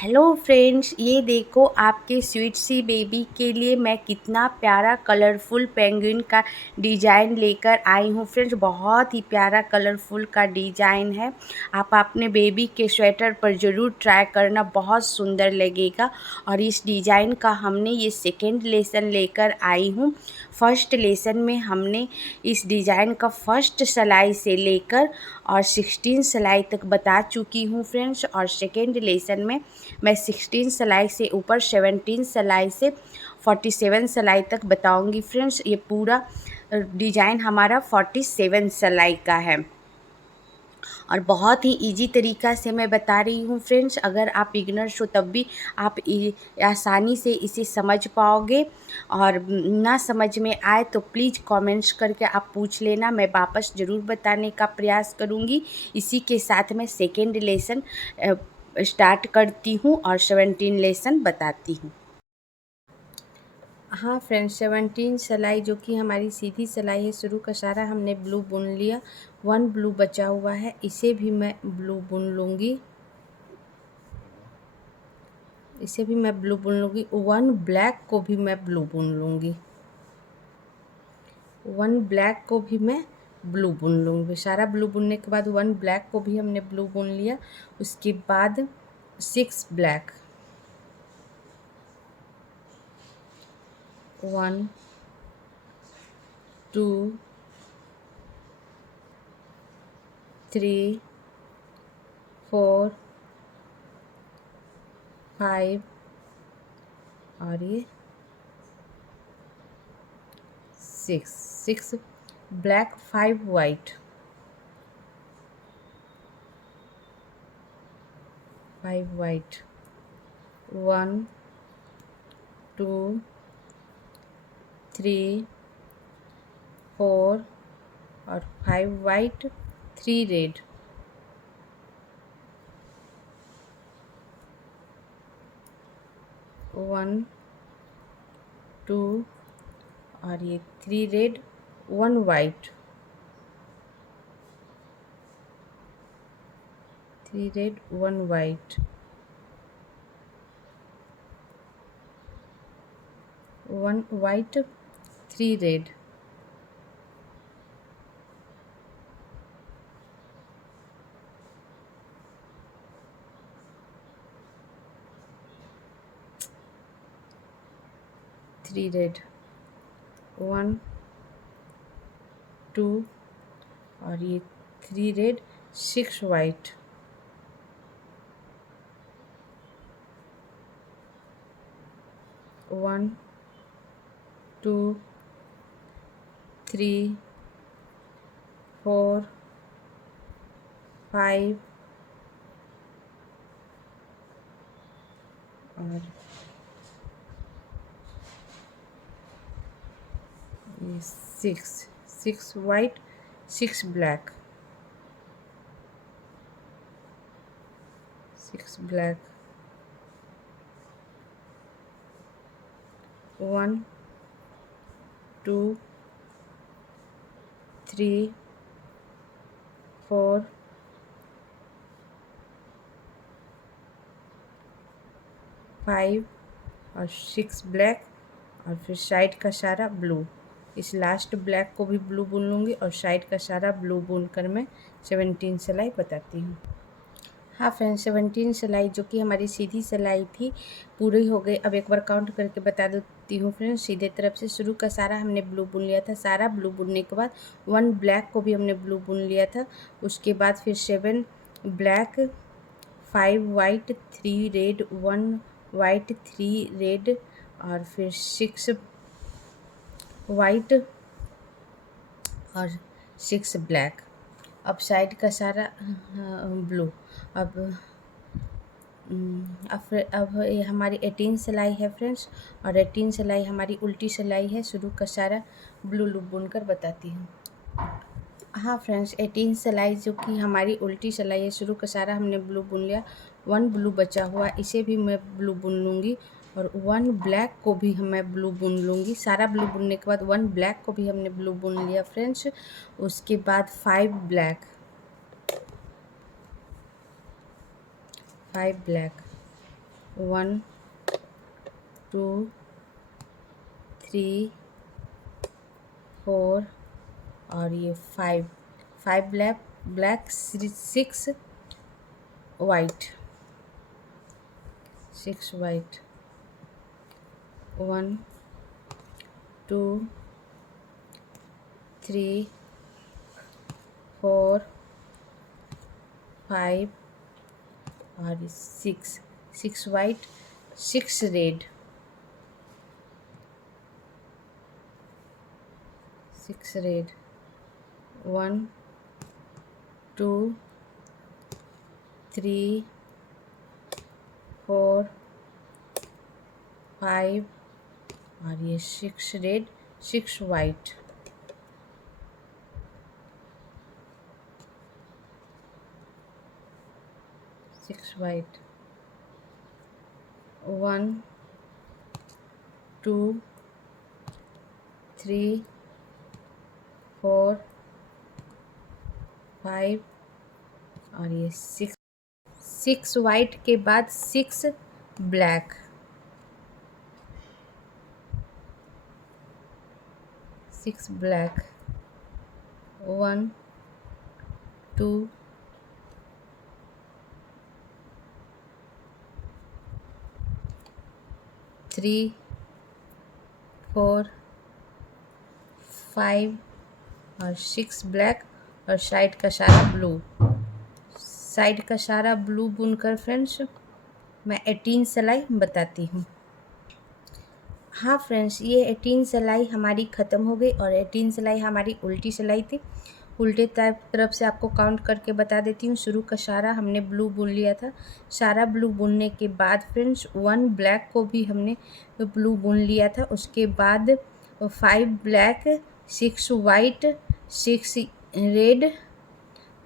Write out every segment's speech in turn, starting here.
Hello friends, ये देखो आपके स्वीट सी बेबी के लिए मैं कितना प्यारा कलरफुल पेंगुइन का डिज़ाइन लेकर आई हूँ। फ्रेंड्स, बहुत ही प्यारा कलरफुल का डिज़ाइन है। आप अपने बेबी के स्वेटर पर ज़रूर ट्राई करना, बहुत सुंदर लगेगा। और इस डिज़ाइन का हमने ये सेकेंड लेसन लेकर आई हूँ। फर्स्ट लेसन में हमने इस डिज़ाइन का फर्स्ट सिलाई से लेकर और 16 सिलाई तक बता चुकी हूँ फ्रेंड्स। और सेकेंड लेसन में मैं 16 सिलाई से ऊपर 17 सिलाई से 47 सिलाई तक बताऊंगी फ्रेंड्स। ये पूरा डिज़ाइन हमारा 47 सिलाई का है और बहुत ही इजी तरीका से मैं बता रही हूँ फ्रेंड्स। अगर आप इग्नर्स हो तब भी आप आसानी से इसे समझ पाओगे। और ना समझ में आए तो प्लीज़ कमेंट्स करके आप पूछ लेना, मैं वापस ज़रूर बताने का प्रयास करूँगी। इसी के साथ मैं सेकेंड लेसन स्टार्ट करती हूँ और 17 लेसन बताती हूँ। हाँ फ्रेंड्स, 17 सिलाई जो कि हमारी सीधी सिलाई है, शुरू का सारा हमने ब्लू बुन लिया। 1 ब्लू बचा हुआ है, इसे भी मैं ब्लू बुन लूँगी। इसे भी मैं ब्लू बुन लूँगी। 1 ब्लैक को भी मैं ब्लू बुन लूँगी। 1 ब्लैक को भी मैं ब्लू बुन लूँगी। सारा ब्लू बुनने के बाद 1 ब्लैक को भी हमने ब्लू बुन लिया। उसके बाद 6 ब्लैक, 1 2 3 4 5 और ये 6 ब्लैक, 5 वाइट, 5 वाइट, 1 2 3 4 और 5 वाइट, 3 रेड, 1 2 और ये 3 red, 1 white, 3 red, 1 white, 1 white, 3 red, 3 red, 1 2 और ये 3 रेड, 6 वाइट, 1 2 3 4 5 और ये 6 वाइट, 6 ब्लैक, 6 ब्लैक, 1 2 3 4 5 और 6 ब्लैक और फिर साइड का सारा ब्लू। इस लास्ट ब्लैक को भी ब्लू बुन लूँगी और साइड का सारा ब्लू बुन कर मैं 17 सिलाई बताती हूँ। हाँ फ्रेंड्स, 17 सिलाई जो कि हमारी सीधी सिलाई थी पूरी हो गई। अब एक बार काउंट करके बता देती हूँ फ्रेंड्स। सीधे तरफ से शुरू का सारा हमने ब्लू बुन लिया था। सारा ब्लू बुनने के बाद 1 ब्लैक को भी हमने ब्लू बुन लिया था। उसके बाद फिर 7 black, 5 white, 3 red, 1 white, 3 red और फिर 6 वाइट और 6 ब्लैक। अब साइड का सारा ब्लू। अब अब ये हमारी 18 सिलाई है फ्रेंड्स और 18 सिलाई हमारी उल्टी सिलाई है। शुरू का सारा ब्लू लूप बुनकर बताती हूँ। हाँ फ्रेंड्स, 18 सिलाई जो कि हमारी उल्टी सिलाई है, शुरू का सारा हमने ब्लू बुन लिया। 1 ब्लू बचा हुआ, इसे भी मैं ब्लू बुन लूँगी और 1 ब्लैक को भी मैं ब्लू बुन लूँगी। सारा ब्लू बुनने के बाद 1 ब्लैक को भी हमने ब्लू बुन लिया फ्रेंड्स। उसके बाद 5 ब्लैक, 1 2 3 4 और ये 5, 5 ब्लैक ब्लैक, 6 वाइट, 6 वाइट, 1 2 3 4 5 और 6, 6 वाइट, 6 रेड, 6 रेड, 1 2 3 4 5 और ये 6 रेड, 6 वाइट, 6 वाइट, 1 2 3 4 5 और ये 6, 6 वाइट के बाद 6 ब्लैक, 6 ब्लैक, 1 2 3 4 5 और 6 ब्लैक और साइड का सारा ब्लू, साइड का सारा ब्लू बुनकर फ्रेंड्स मैं 18 सिलाई बताती हूँ। हाँ फ्रेंड्स, ये 18 सिलाई हमारी ख़त्म हो गई और 18 सिलाई हमारी उल्टी सिलाई थी। उल्टे तरफ से आपको काउंट करके बता देती हूँ। शुरू का सारा हमने ब्लू बुन लिया था। सारा ब्लू बुनने के बाद फ्रेंड्स 1 ब्लैक को भी हमने ब्लू बुन लिया था। उसके बाद 5 ब्लैक, 6 वाइट, 6 रेड,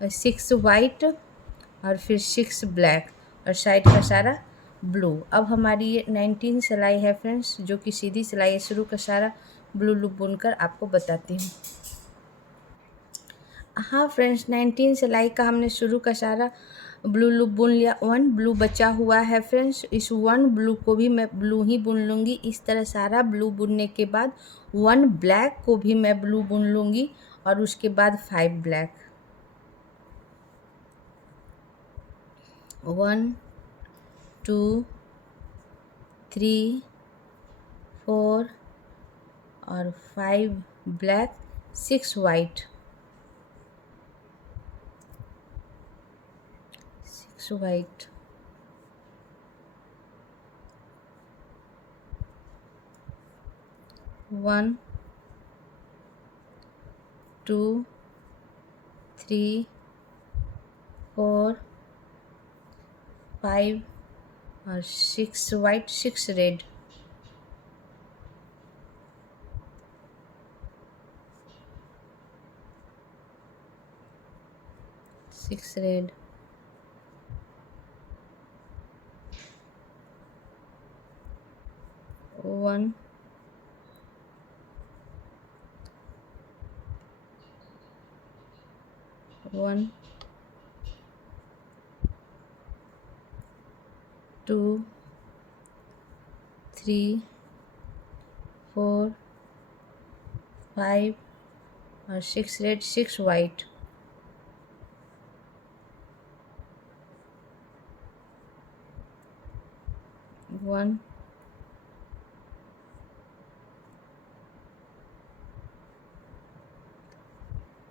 6 वाइट और फिर 6 ब्लैक और साइड का सारा ब्लू। अब हमारी ये 19 सिलाई है फ्रेंड्स, जो कि सीधी सिलाई है। शुरू का सारा ब्लू लूप बुनकर आपको बताती हूँ। हाँ फ्रेंड्स, 19 सिलाई का हमने शुरू का सारा ब्लू लूप बुन लिया। 1 ब्लू बचा हुआ है फ्रेंड्स, इस 1 ब्लू को भी मैं ब्लू ही बुन लूँगी। इस तरह सारा ब्लू बुनने के बाद 1 ब्लैक को भी मैं ब्लू बुन लूँगी और उसके बाद 5 ब्लैक, 1 2 3 4 और 5 ब्लैक, 6 वाइट, 6 वाइट, 1 2 3 4 5 और 6 वाइट, 6 रेड, 6 रेड, 1 1 2 3 4 5 और 6 रेड, 6 वाइट, 1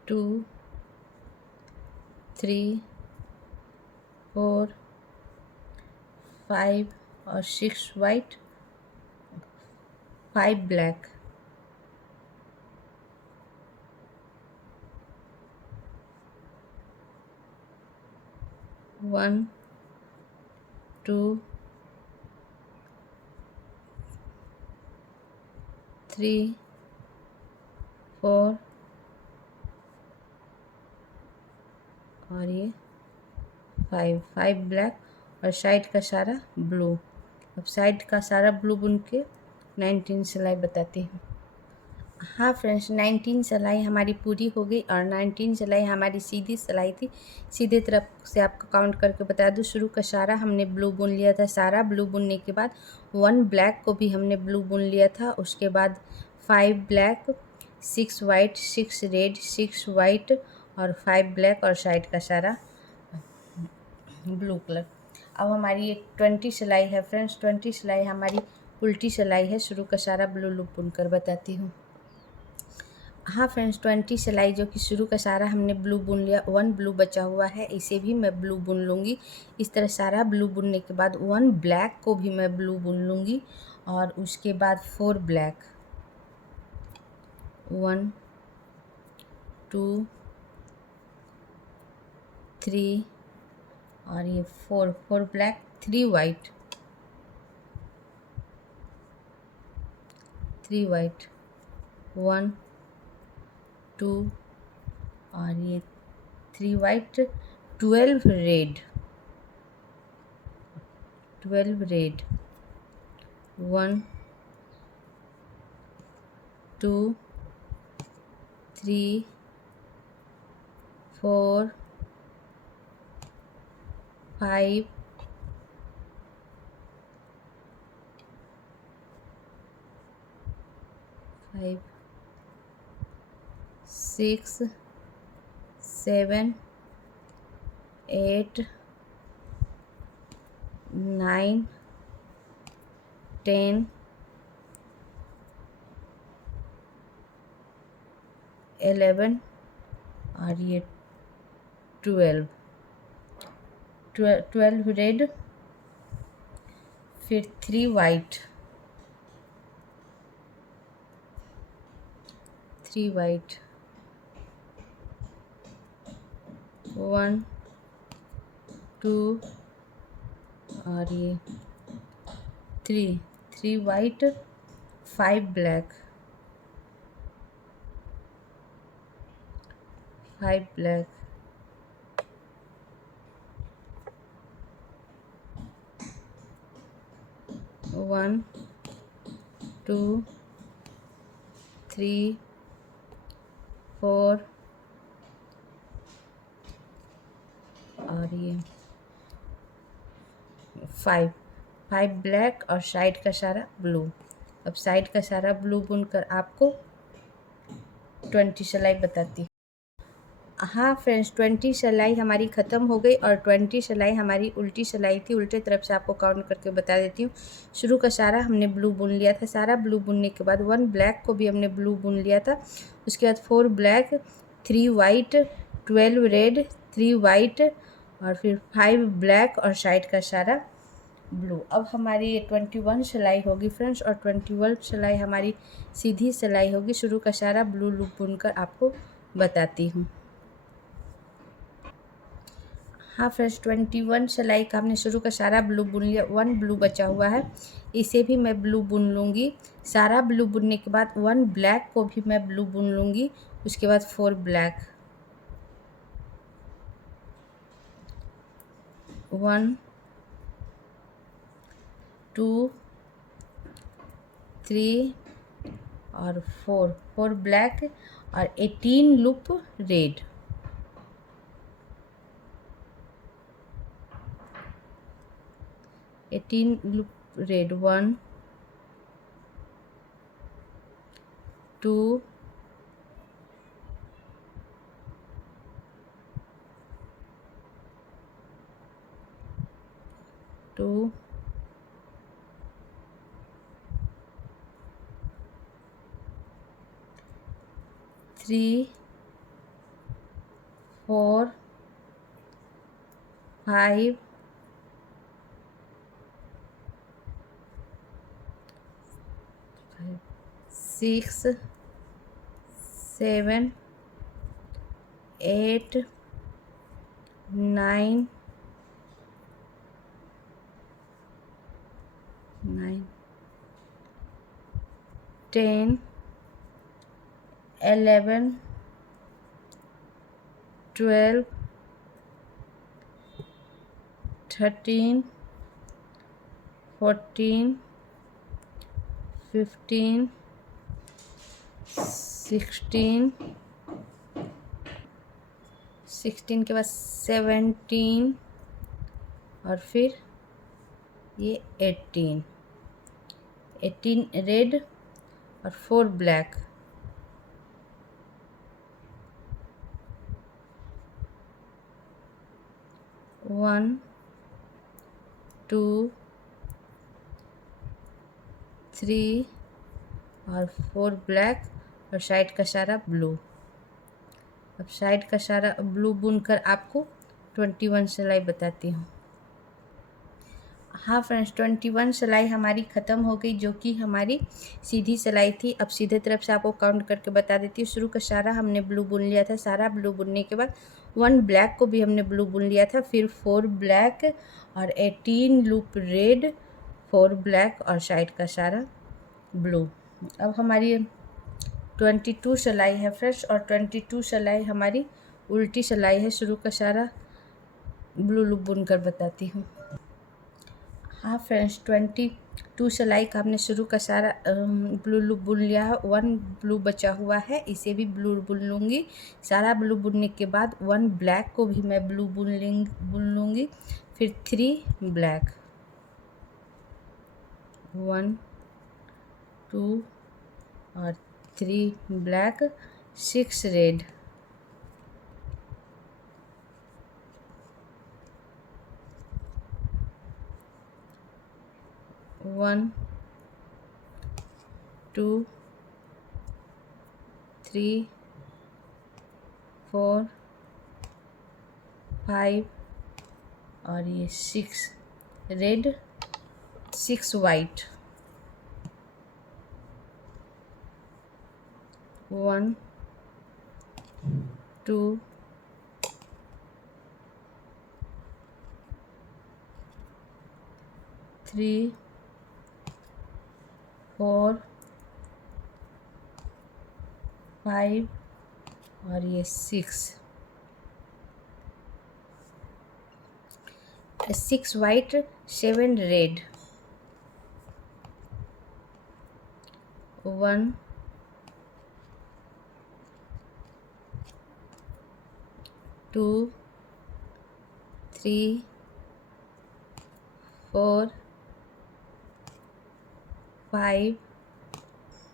2 3 4 5 और 6 वाइट, 5 ब्लैक, 1 2 3 4 और ये 5 ब्लैक और साइड का सारा ब्लू। अब साइड का सारा ब्लू बुन के 19 सिलाई बताती हूँ। हाँ फ्रेंड्स, 19 सिलाई हमारी पूरी हो गई और 19 सिलाई हमारी सीधी सिलाई थी। सीधे तरफ से आपको काउंट करके बता दूँ, शुरू का सारा हमने ब्लू बुन लिया था। सारा ब्लू बुनने के बाद 1 ब्लैक को भी हमने ब्लू बुन लिया था। उसके बाद 5 ब्लैक, 6 वाइट, 6 रेड, 6 वाइट और 5 ब्लैक और साइड का सारा ब्लू कलर। अब हमारी एक 20 सिलाई है फ्रेंड्स। 20 सिलाई हमारी उल्टी सिलाई है। शुरू का सारा ब्लू लूप बुनकर बताती हूँ। हाँ फ्रेंड्स, 20 सिलाई जो कि शुरू का सारा हमने ब्लू बुन लिया। 1 ब्लू बचा हुआ है, इसे भी मैं ब्लू बुन लूँगी। इस तरह सारा ब्लू बुनने के बाद 1 ब्लैक को भी मैं ब्लू बुन लूँगी और उसके बाद 4 ब्लैक, 1 2 3 और ये 4 ब्लैक, 3 वाइट, 3 वाइट, 1 2 और ये 3 वाइट, 12 रेड, 12 रेड, 1 2 3 4 5 5 6 7 8 9 10 11 और ये 12 रेड, फिर 3 वाइट, 3 वाइट, 1 2 और ये 3 वाइट, 5 ब्लैक, 5 ब्लैक, 1 2 3 4 और ये 5 ब्लैक और साइड का सारा ब्लू। अब साइड का सारा ब्लू बुनकर आपको 20 सिलाई बताती हूँ। हाँ फ्रेंड्स, 20 सिलाई हमारी ख़त्म हो गई और 20 सिलाई हमारी उल्टी सिलाई थी। उल्टे तरफ से आपको काउंट करके बता देती हूँ। शुरू का सारा हमने ब्लू बुन लिया था। सारा ब्लू बुनने के बाद 1 ब्लैक को भी हमने ब्लू बुन लिया था। उसके बाद 4 ब्लैक, 3 वाइट, 12 रेड, 3 वाइट और फिर 5 ब्लैक और साइड का सारा ब्लू। अब हमारी ये 21 सिलाई होगी फ्रेंड्स और 21 सिलाई हमारी सीधी सिलाई होगी। शुरू का सारा ब्लू लूप बुनकर आपको बताती हूँ। हाँ फ्रेंड्स, 21 सिलाई का हमने शुरू का सारा ब्लू बुन लिया। 1 ब्लू बचा हुआ है, इसे भी मैं ब्लू बुन लूँगी। सारा ब्लू बुनने के बाद 1 ब्लैक को भी मैं ब्लू बुन लूँगी। उसके बाद 4 ब्लैक, 1 2 3 और 4 ब्लैक और 18 लूप रेड। 18 लूप रेड, 1 2 2 3 4 5 6 7 8 9 10 11 12 13 14 15 16, 16 के बाद 17 और फिर ये 18, 18 रेड और 4 ब्लैक, 1 2 3 और 4 ब्लैक और साइड का सारा ब्लू। अब साइड का सारा ब्लू बुनकर आपको 21 सिलाई बताती हूँ। हाँ फ्रेंड्स, 21 सिलाई हमारी ख़त्म हो गई, जो कि हमारी सीधी सिलाई थी। अब सीधे तरफ से आपको काउंट करके बता देती हूँ। शुरू का सारा हमने ब्लू बुन लिया था, सारा ब्लू बुनने के बाद 1 ब्लैक को भी हमने ब्लू बुन लिया था, फिर 4 ब्लैक और 18 लूप रेड, 4 ब्लैक और साइड का सारा ब्लू। अब हमारी 22 सिलाई है फ्रेंड्स, और 22 सिलाई हमारी उल्टी सिलाई है। शुरू का सारा ब्लू लूप बुनकर बताती हूँ। हाँ फ्रेंड्स, 22 सिलाई का हमने शुरू का सारा ब्लू लूप बुन लिया है। 1 ब्लू बचा हुआ है, इसे भी ब्लू बुन लूँगी। सारा ब्लू बुनने के बाद 1 ब्लैक को भी मैं ब्लू बुन लूँगी, फिर 3 ब्लैक, 1 2 और 3 ब्लैक, 6 रेड, 1 2 3 4 5 और ये 6 रेड, 6 वाइट, 1 2 3 4 5 और ये 6 वाइट, 7 रेड, 1 2 3 4 5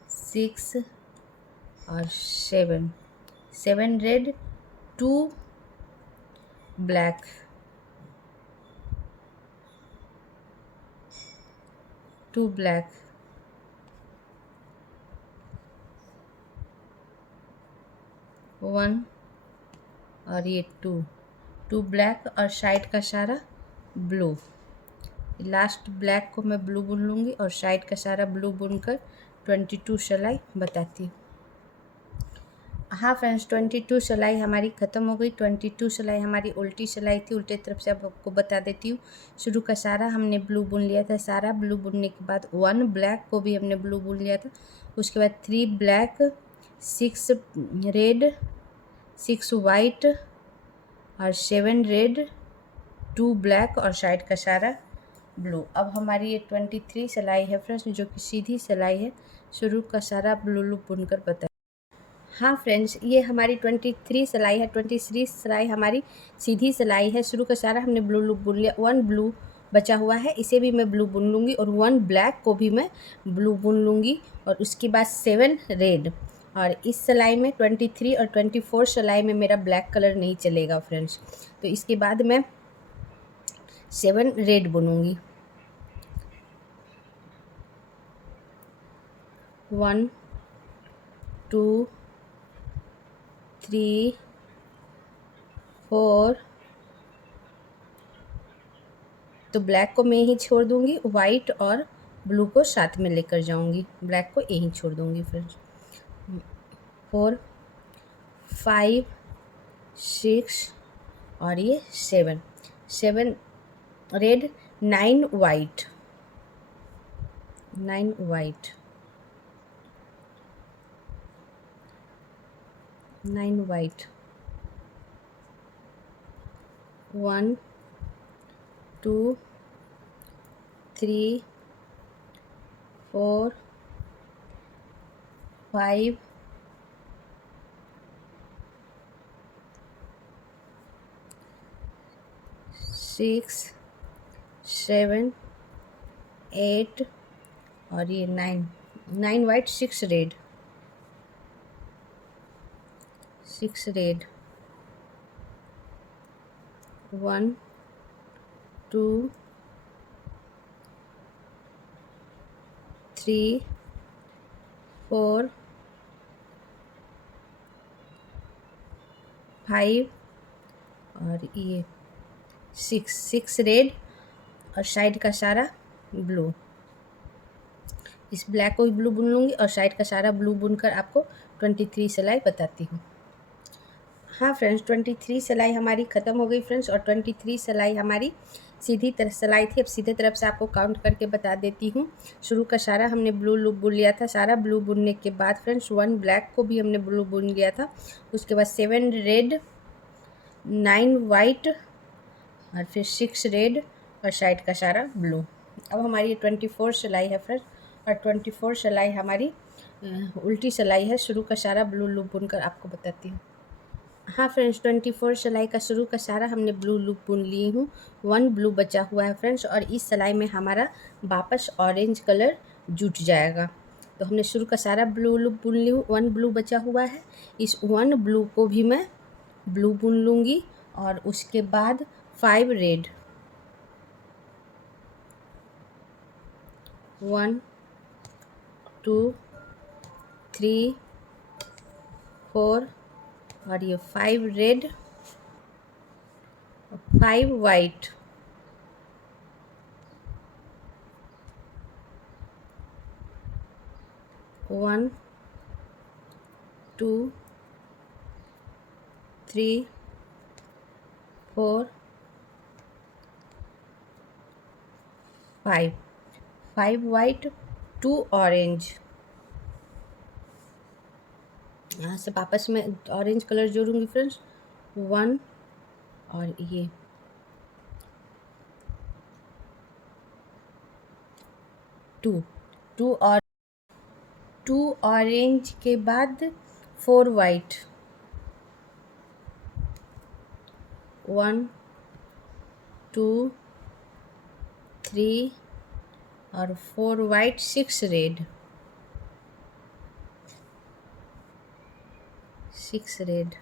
6 और 7 रेड, 2 ब्लैक, 2 ब्लैक, 1 और ये 2 ब्लैक और साइड का सारा ब्लू। लास्ट ब्लैक को मैं ब्लू बुन लूँगी और साइड का सारा ब्लू बुनकर 22 सिलाई बताती हूँ। हाँ फ्रेंड्स, 22 सिलाई हमारी ख़त्म हो गई। 22 सिलाई हमारी उल्टी सिलाई थी, उल्टे तरफ से अब आपको बता देती हूँ। शुरू का सारा हमने ब्लू बुन लिया था, सारा ब्लू बुनने के बाद 1 ब्लैक को भी हमने ब्लू बुन लिया था। उसके बाद 3 ब्लैक, 6 रेड, 6 वाइट और 7 रेड, 2 ब्लैक और साइड का सारा ब्लू। अब हमारी ये 23 सिलाई है फ्रेंड्स, जो कि सीधी सिलाई है। शुरू का सारा ब्लू लूप बुनकर बता। हाँ फ्रेंड्स, ये हमारी 23 सिलाई है। 23 सिलाई हमारी सीधी सिलाई है। शुरू का सारा हमने ब्लू लूप बुन लिया। 1 ब्लू बचा हुआ है, इसे भी मैं ब्लू बुन लूँगी और 1 ब्लैक को भी मैं ब्लू बुन लूँगी और उसके बाद 7 रेड। और इस सिलाई में 23 और 24 सिलाई में मेरा ब्लैक कलर नहीं चलेगा फ्रेंड्स, तो इसके बाद मैं 7 रेड बुनूँगी। 1 2 3 4, तो ब्लैक को मैं यहीं छोड़ दूँगी, वाइट और ब्लू को साथ में लेकर जाऊँगी। ब्लैक को यहीं छोड़ दूँगी फ्रेंड्स। 4 5 6 और ये 7 रेड, 9 वाइट, 9 वाइट, 9 वाइट, 1 2 3 4 5 6 7 8 और ये 9, 9 वाइट 6 रेड, 6 रेड, 1 2 3 4 5 और ये 6 रेड और साइड का सारा ब्लू। इस ब्लैक को भी ब्लू बुन लूँगी और साइड का सारा ब्लू बुनकर आपको 23 सिलाई बताती हूँ। हाँ फ्रेंड्स, 23 सिलाई हमारी ख़त्म हो गई फ्रेंड्स, और 23 सिलाई हमारी सीधी तरफ सिलाई थी। अब सीधे तरफ से आपको काउंट करके बता देती हूँ। शुरू का सारा हमने ब्लू लूप बुन लिया था। सारा ब्लू बुनने के बाद फ्रेंड्स 1 ब्लैक को भी हमने ब्लू बुन लिया था। उसके बाद 7 रेड, 9 वाइट और फिर 6 रेड और साइड का सारा ब्लू। अब हमारी 24 सिलाई है फ्रेंड्स, और 24 सिलाई हमारी उल्टी सिलाई है। शुरू का सारा ब्लू लूप बुनकर आपको बताती हूँ। हाँ फ्रेंड्स, 24 सिलाई का शुरू का सारा हमने ब्लू लूप बुन ली हूँ। 1 ब्लू बचा हुआ है फ्रेंड्स, और इस सिलाई में हमारा वापस ऑरेंज कलर जुट जाएगा। तो हमने शुरू का सारा ब्लू लूप बुन ली हूँ, 1 ब्लू बचा हुआ है। इस 1 ब्लू को भी मैं ब्लू बुन लूँगी, और उसके बाद 5 रेड, 1 2 3 4 और ये 5 रेड, 5 वाइट, 1 2 3 4 5, 5 वाइट, 2 ऑरेंज। यहाँ से वापस में ऑरेंज कलर जोड़ूंगी फ्रेंड्स, 1 और ये 2 और 2 ऑरेंज के बाद 4 वाइट, 1 2 3 और 4 वाइट, 6 रेड, 6 रेड,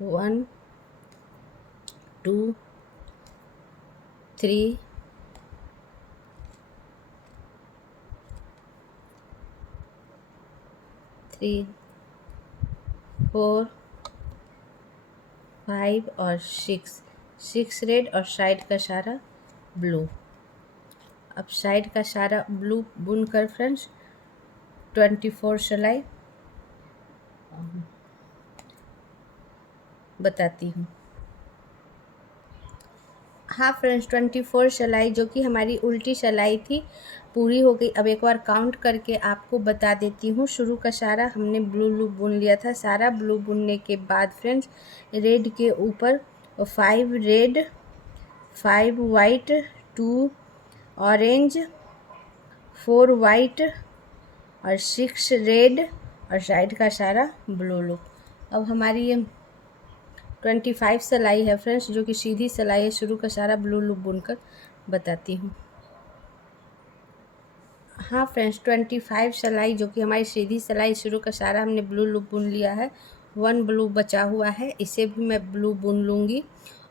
1 2 3 3 4 5 और 6 रेड और साइड का सारा ब्लू। अब साइड का सारा ब्लू बुनकर फ्रेंड्स 24 सिलाई बताती हूँ। हाँ फ्रेंड्स, 24 सिलाई जो कि हमारी उल्टी सिलाई थी पूरी हो गई। अब एक बार काउंट करके आपको बता देती हूँ। शुरू का सारा हमने ब्लू लूप बुन लिया था। सारा ब्लू बुनने के बाद फ्रेंड्स रेड के ऊपर 5 रेड, 5 वाइट, 2 ऑरेंज, 4 वाइट और 6 रेड और साइड का सारा ब्लू लूप। अब हमारी ये 25 सिलाई है फ्रेंड्स, जो कि सीधी सिलाई है। शुरू का सारा ब्लू लूप बुनकर बताती हूँ। हाँ फ्रेंड्स, 25 सिलाई जो कि हमारी सीधी सिलाई, शुरू का सारा हमने ब्लू लूप बुन लिया है। 1 ब्लू बचा हुआ है, इसे भी मैं ब्लू बुन लूँगी।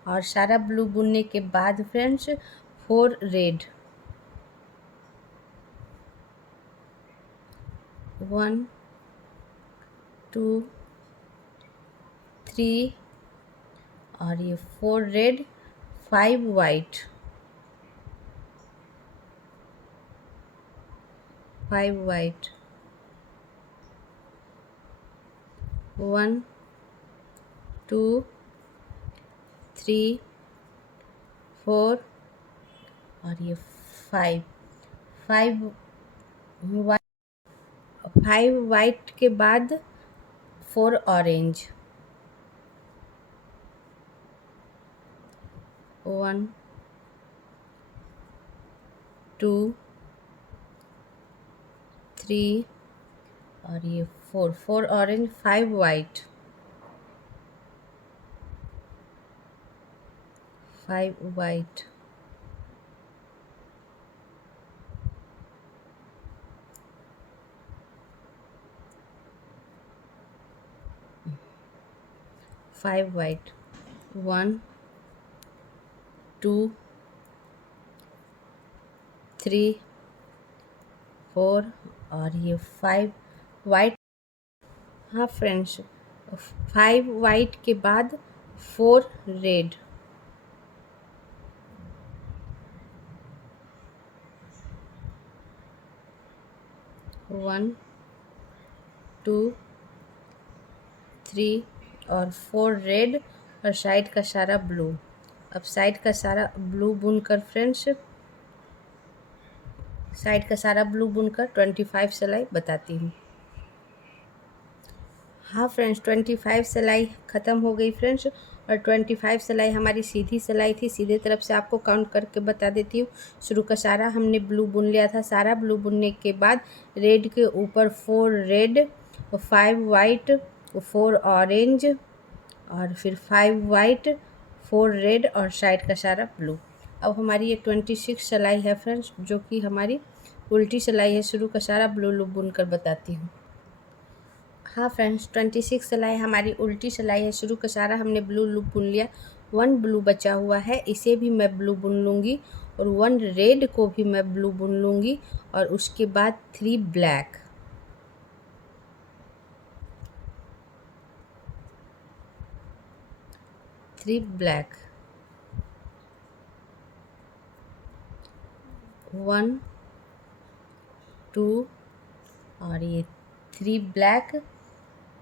और सारा ब्लू बुनने के बाद फ्रेंड्स 4 रेड, 1 2 3 और ये 4 रेड, 5 वाइट, 5 वाइट, 1 2 3 4 और ये 5 वाइट के बाद 4 ऑरेंज, 1 2 3 और ये four orange, 5 white, 5 white, 5 white, 1 2 3 4 और ये 5 वाइट। हाँ फ्रेंड्स, 5 वाइट के बाद 4 रेड, 1 2 3 और 4 रेड और साइड का सारा ब्लू। अब साइड का सारा ब्लू बुनकर फ्रेंड्स, साइड का सारा ब्लू बुनकर 25 सिलाई बताती हूँ। हाँ फ्रेंड्स, 25 सिलाई ख़त्म हो गई फ्रेंड्स, और 25 सिलाई हमारी सीधी सिलाई थी। सीधे तरफ से आपको काउंट करके बता देती हूँ। शुरू का सारा हमने ब्लू बुन लिया था। सारा ब्लू बुनने के बाद रेड के ऊपर 4 रेड, 5 वाइट, 4 ऑरेंज और फिर 5 वाइट, 4 रेड और साइड का सारा ब्लू। अब हमारी ये 26 सिलाई है फ्रेंड्स, जो कि हमारी उल्टी सिलाई है। शुरू का सारा ब्लू लूप बुनकर बताती हूँ। हाँ फ्रेंड्स, 26 सिलाई हमारी उल्टी सिलाई है। शुरू का सारा हमने ब्लू लूप बुन लिया। 1 ब्लू बचा हुआ है, इसे भी मैं ब्लू बुन लूँगी और 1 रेड को भी मैं ब्लू बुन लूँगी और उसके बाद 3 ब्लैक, 3 ब्लैक, 1 2 और ये 3 ब्लैक,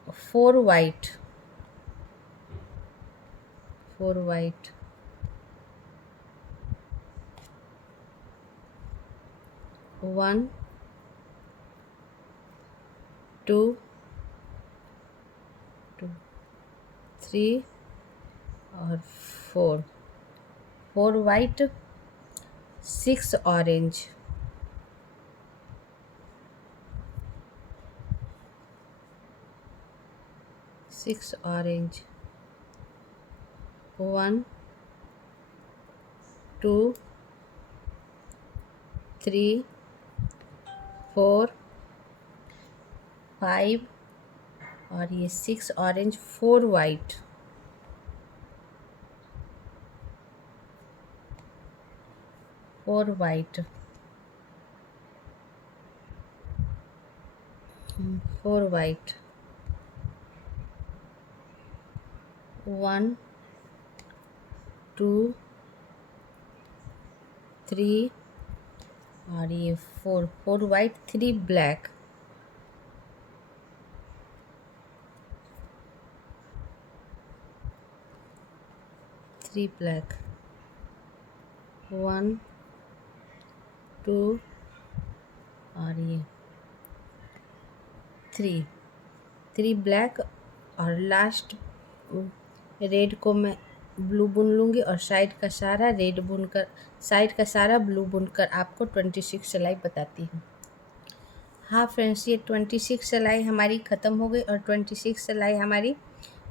4 वाइट, 4 वाइट, 1 2 3 और 4, 4 वाइट, 6 ऑरेंज, 6 ऑरेंज, 1 2 3 4 5 और ये 6 ऑरेंज, 4 वाइट, 4 वाइट, 4 वाइट, 1 2 3 और ये 4, 4 वाइट, 3 ब्लैक, 3 ब्लैक, 1 2 और ये 3 ब्लैक और लास्ट रेड को मैं ब्लू बुन लूँगी और साइड का सारा रेड बुनकर, साइड का सारा ब्लू बुनकर आपको 26 सिलाई बताती हूँ। हाँ फ्रेंड्स, ये 26 सिलाई हमारी ख़त्म हो गई और 26 सिलाई हमारी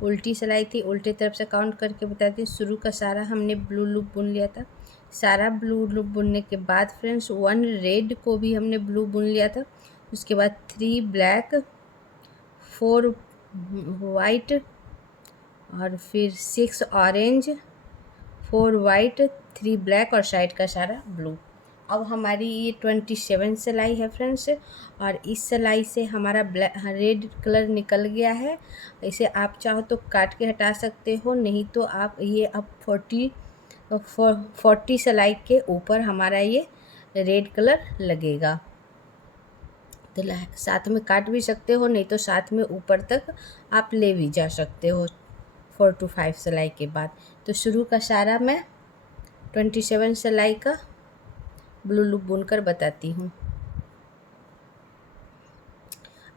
उल्टी सिलाई थी। उल्टी तरफ से काउंट करके बताती हूँ। शुरू का सारा हमने ब्लू लूप बुन लिया था। सारा ब्लू लूप बुनने के बाद फ्रेंड्स 1 रेड को भी हमने ब्लू बुन लिया था। उसके बाद 3 ब्लैक, 4 वाइट और फिर 6 ऑरेंज, 4 वाइट, 3 ब्लैक और साइड का सारा ब्लू। अब हमारी ये 27 सिलाई है फ्रेंड्स, और इस सिलाई से हमारा रेड कलर निकल गया है। इसे आप चाहो तो काट के हटा सकते हो, नहीं तो आप ये अब 40 सिलाई के ऊपर हमारा ये रेड कलर लगेगा। तो साथ में काट भी सकते हो, नहीं तो साथ में ऊपर तक आप ले भी जा सकते हो 4 to 5 सिलाई के बाद। तो शुरू का सारा मैं 27 सिलाई का ब्लू लूप बुनकर बताती हूँ।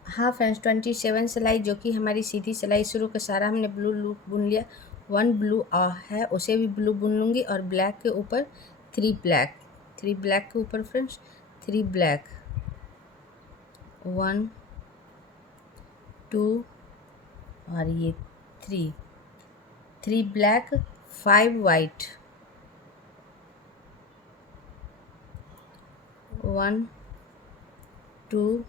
हाँ फ्रेंड्स, 27 सिलाई जो कि हमारी सीधी सिलाई, शुरू का सारा हमने ब्लू लूप बुन लिया। 1 ब्लू है, उसे भी ब्लू बुन लूँगी और ब्लैक के ऊपर 3 ब्लैक, 3 ब्लैक के ऊपर फ्रेंड्स 3 ब्लैक, 1 2 और ये 3, 3 ब्लैक 5 वाइट, 1 2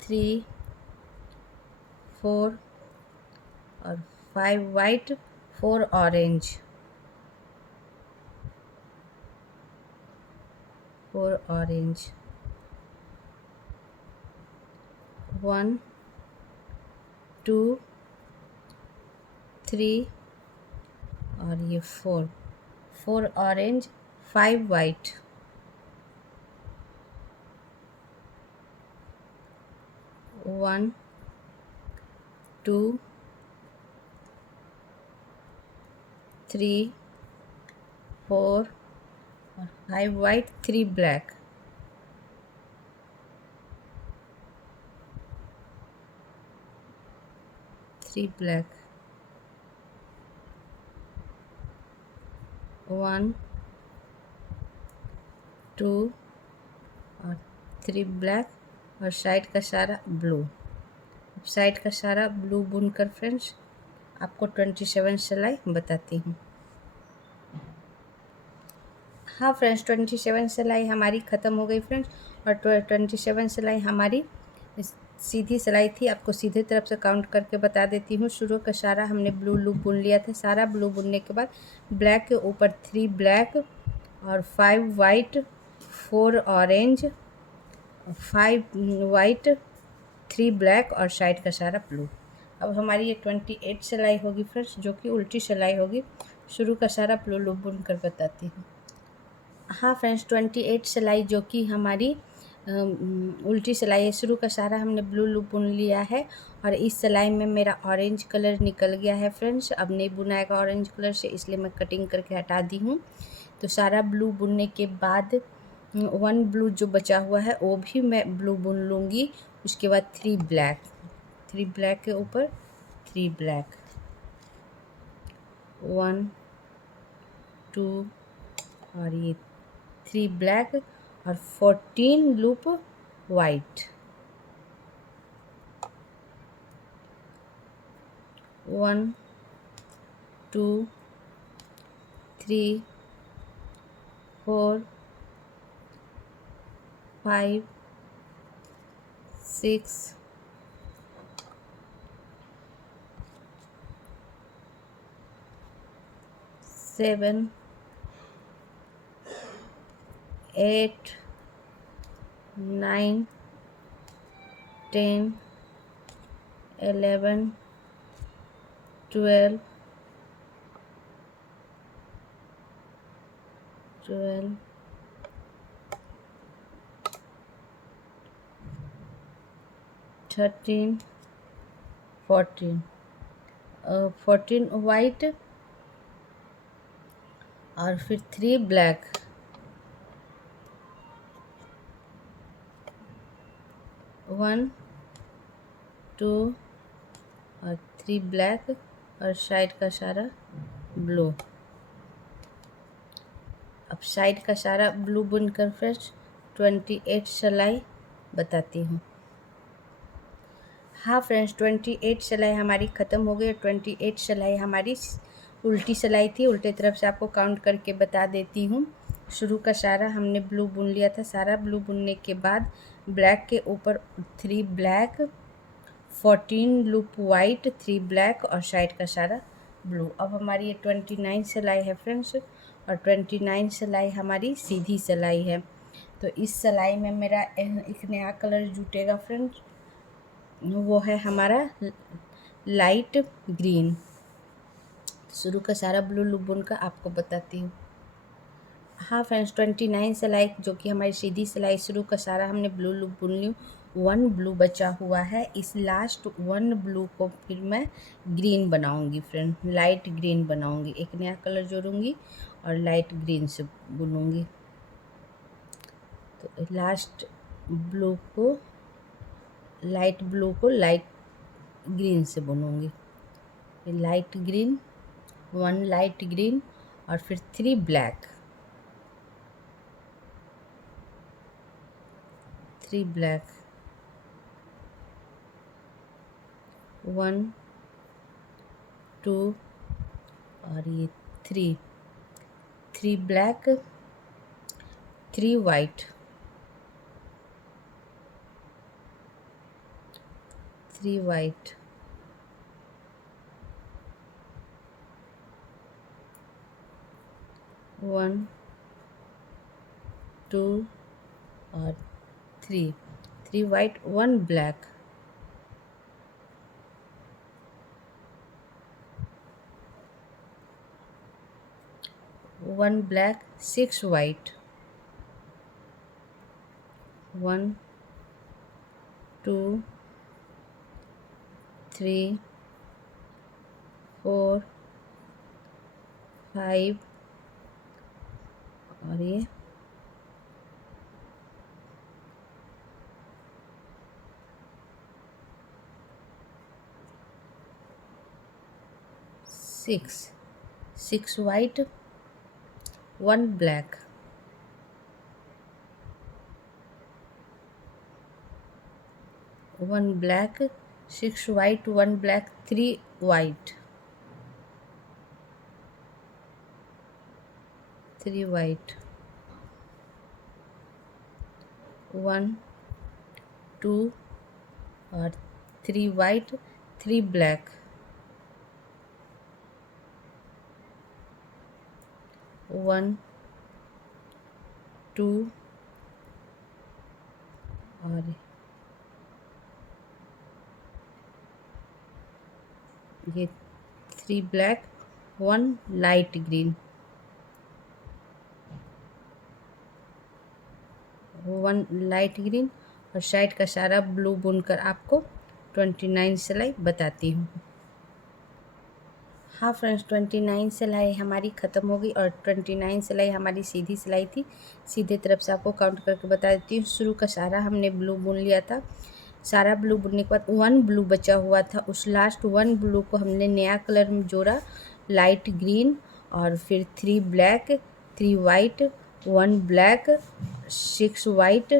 3 4 और 5 वाइट, 4 ऑरेंज, 4 ऑरेंज, 1 2 3 और ये 4, 4 ऑरेंज 5 वाइट, 1 2 3 4 और 5 वाइट, 3 ब्लैक, 3 ब्लैक, 1 2 और 3 ब्लैक और साइड का सारा ब्लू। साइड का सारा ब्लू बुनकर फ्रेंड्स आपको 27 सिलाई बताती हूँ। हाँ फ्रेंड्स, 27 सिलाई हमारी ख़त्म हो गई फ्रेंड्स, और 27 सिलाई हमारी सीधी सिलाई थी। आपको सीधे तरफ से काउंट करके बता देती हूँ। शुरू का सारा हमने ब्लू लूप बुन लिया था। सारा ब्लू बुनने के बाद ब्लैक के ऊपर 3 ब्लैक और 5 वाइट, 4 ऑरेंज, 5 वाइट, 3 ब्लैक और साइड का सारा ब्लू। अब हमारी ये 28 सिलाई होगी फ्रेंड्स, जो कि उल्टी सिलाई होगी। शुरू का सारा ब्लू लूप बुन कर बताती हूँ। हाँ फ्रेंड्स, 28 सिलाई जो कि हमारी उल्टी सिलाई है। शुरू का सारा हमने ब्लू लूप बुन लिया है और इस सिलाई में मेरा ऑरेंज कलर निकल गया है फ्रेंड्स। अब नहीं बुनाएगा ऑरेंज कलर से, इसलिए मैं कटिंग करके हटा दी हूँ। तो सारा ब्लू बुनने के बाद 1 ब्लू जो बचा हुआ है वो भी मैं ब्लू बुन लूँगी। उसके बाद 3 ब्लैक, 3 ब्लैक के ऊपर 3 ब्लैक, 1 2 और ये 3 ब्लैक और 14 लूप वाइट, 1 2 3 4 5 6 7 8 9 10 11 12 13 14, 14 वाइट और फिर 3 ब्लैक, 1 2 और 3 ब्लैक और साइड का सारा ब्लू। अब साइड का सारा ब्लू बुनकर फ्रेंड्स 28 सिलाई बताती हूँ। हाँ फ्रेंड्स, 28 सिलाई हमारी ख़त्म हो गई। 28 सिलाई हमारी उल्टी सिलाई थी। उल्टे तरफ से आपको काउंट करके बता देती हूँ। शुरू का सारा हमने ब्लू बुन लिया था। सारा ब्लू बुनने के बाद ब्लैक के ऊपर 3 ब्लैक, 14 लूप वाइट, 3 ब्लैक और साइड का सारा ब्लू। अब हमारी ये 29 सिलाई है फ्रेंड्स, और 29 सिलाई हमारी सीधी सिलाई है। तो इस सिलाई में मेरा एक नया कलर जुटेगा फ्रेंड्स, वो है हमारा लाइट ग्रीन। शुरू का सारा ब्लू लूप बुनकर आपको बताती हूँ। हाँ फ्रेंड्स, 29 सिलाई जो कि हमारी सीधी सिलाई, शुरू का सारा हमने ब्लू लूप बुन ली। 1 ब्लू बचा हुआ है। इस लास्ट 1 ब्लू को फिर मैं ग्रीन बनाऊंगी फ्रेंड, लाइट ग्रीन बनाऊंगी। एक नया कलर जोड़ूंगी और लाइट ग्रीन से बुनूंगी। तो लास्ट ब्लू को, लाइट ब्लू को लाइट ग्रीन से बुनूंगी। लाइट ग्रीन, 1 लाइट ग्रीन और फिर 3 ब्लैक, 3 ब्लैक, 1 2 और ये 3, 3 ब्लैक, 3 वाइट, 3 वाइट, 1 2 और 3, 3 वाइट, 1 ब्लैक, 1 ब्लैक, 6 वाइट, 1 2 3 4 5 और ये 6, 6 white, 1 black, 1 black, 6 white, 1 black, 3 white, 3 white, 1 2 और 3 वाइट, 3 ब्लैक, 1 2 और ये 3 black, 1 light green, 1 light green और साइड का सारा ब्लू बुनकर आपको 29 सिलाई बताती हूँ। हाँ फ्रेंड्स, 29 सिलाई हमारी ख़त्म हो गई और 29 सिलाई हमारी सीधी सिलाई थी। सीधे तरफ से आपको काउंट करके बता देती हूँ। शुरू का सारा हमने ब्लू बुन लिया था। सारा ब्लू बुनने के बाद 1 ब्लू बचा हुआ था। उस लास्ट 1 ब्लू को हमने नया कलर में जोड़ा, लाइट ग्रीन, और फिर 3 black, 3 white, 1 black, 6 white,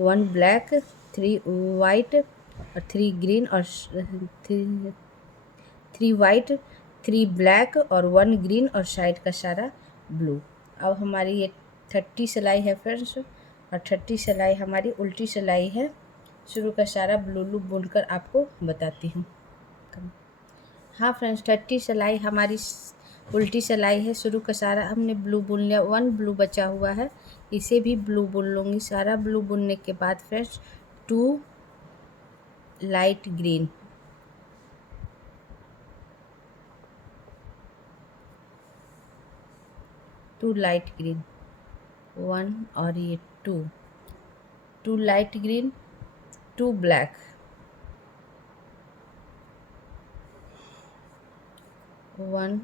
1 black, 3 white और 3 ग्रीन और 3 वाइट, 3 ब्लैक और 1 ग्रीन और साइड का सारा ब्लू। अब हमारी ये 30 सिलाई है फ्रेंड्स, और 30 सिलाई हमारी उल्टी सिलाई है। शुरू का सारा ब्लू लूप बुनकर आपको बताती हूँ। हाँ फ्रेंड्स, 30 सिलाई हमारी उल्टी सिलाई है। शुरू का सारा हमने ब्लू बुन लिया। 1 ब्लू बचा हुआ है, इसे भी ब्लू बुन लूँगी। सारा ब्लू बुनने के बाद friends 2 light green, 2 light green, 1 और ये 2 लाइट ग्रीन, 2 ब्लैक, 1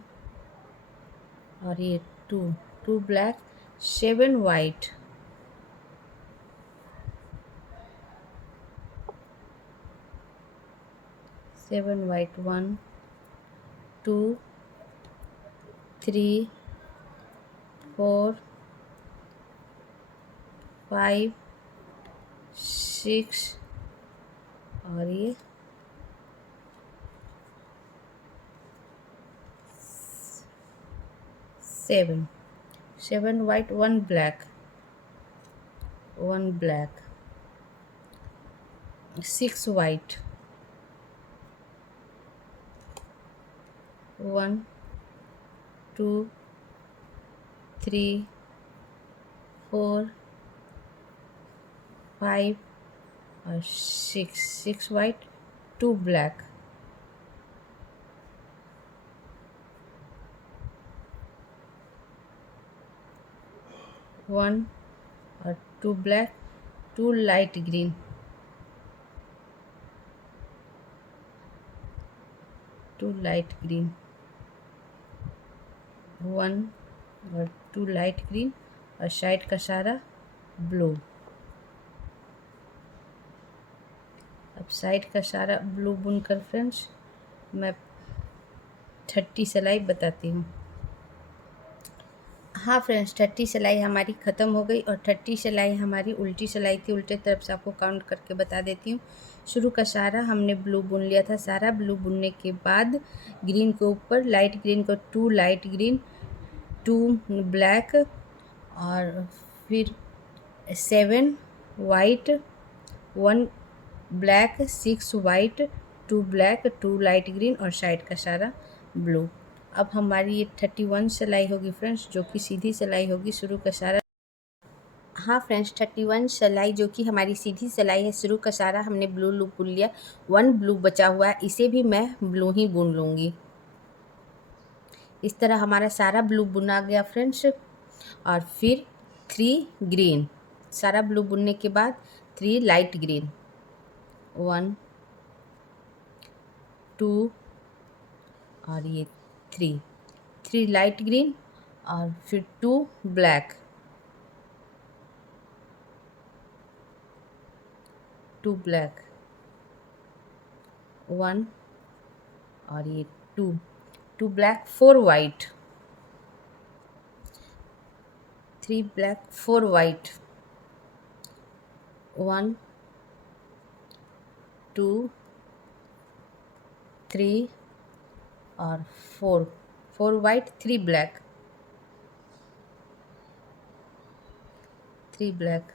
और ये 2 ब्लैक, 7 वाइट, 7 वाइट, 1 2 3 4 5 6 और ये 7 वाइट, 1 ब्लैक, 1 ब्लैक, 6 वाइट, 1 2 3 4 5 और 6 वाइट, 2 ब्लैक, 1 और 2 black, 2 light green, 2 light green, 1 और 2 लाइट ग्रीन और साइड का सारा ब्लू। अब साइड का सारा ब्लू बुनकर फ्रेंड्स मैं 30 सिलाई बताती हूँ। हाँ फ्रेंड्स, 30 सिलाई हमारी ख़त्म हो गई और 30 सिलाई हमारी उल्टी सिलाई थी। उल्टे तरफ से आपको काउंट करके बता देती हूँ। शुरू का सारा हमने ब्लू बुन लिया था। सारा ब्लू बुनने के बाद ग्रीन के ऊपर लाइट ग्रीन को 2 लाइट ग्रीन, 2 ब्लैक और फिर 7 white, 1 black, 6 white, 2 black, 2 light green और साइड का सारा ब्लू। अब हमारी ये 31 सिलाई होगी फ्रेंड्स, जो कि सीधी सिलाई होगी। शुरू का सारा, हाँ फ्रेंड्स, 31 सिलाई जो कि हमारी सीधी सिलाई है। शुरू का सारा हमने ब्लू लूप बुन लिया। 1 ब्लू बचा हुआ है, इसे भी मैं ब्लू ही बुन लूँगी। इस तरह हमारा सारा ब्लू बुना गया फ्रेंड्स। और फिर 3 ग्रीन, सारा ब्लू बुनने के बाद 3 लाइट ग्रीन, 1 2 और ये 3 लाइट ग्रीन और फिर 2 ब्लैक, 2 ब्लैक, 1 और ये 2 ब्लैक, 4 वाइट, 3 ब्लैक, 4 वाइट, 1 2 3 और 4 वाइट, 3 ब्लैक, 3 ब्लैक,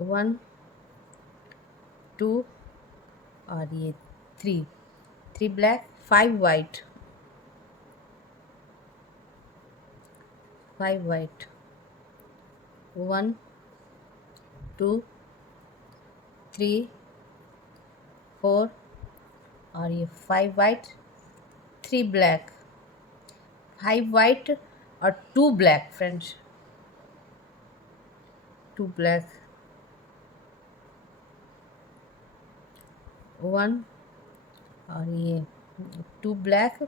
1 2 और ये 3 ब्लैक, 5 वाइट, 5 वाइट, 1 2 3 4 और ये 5 वाइट, 3 ब्लैक, 5 वाइट और 2 ब्लैक फ्रेंड्स, 2 ब्लैक, 1 और ये 2 ब्लैक,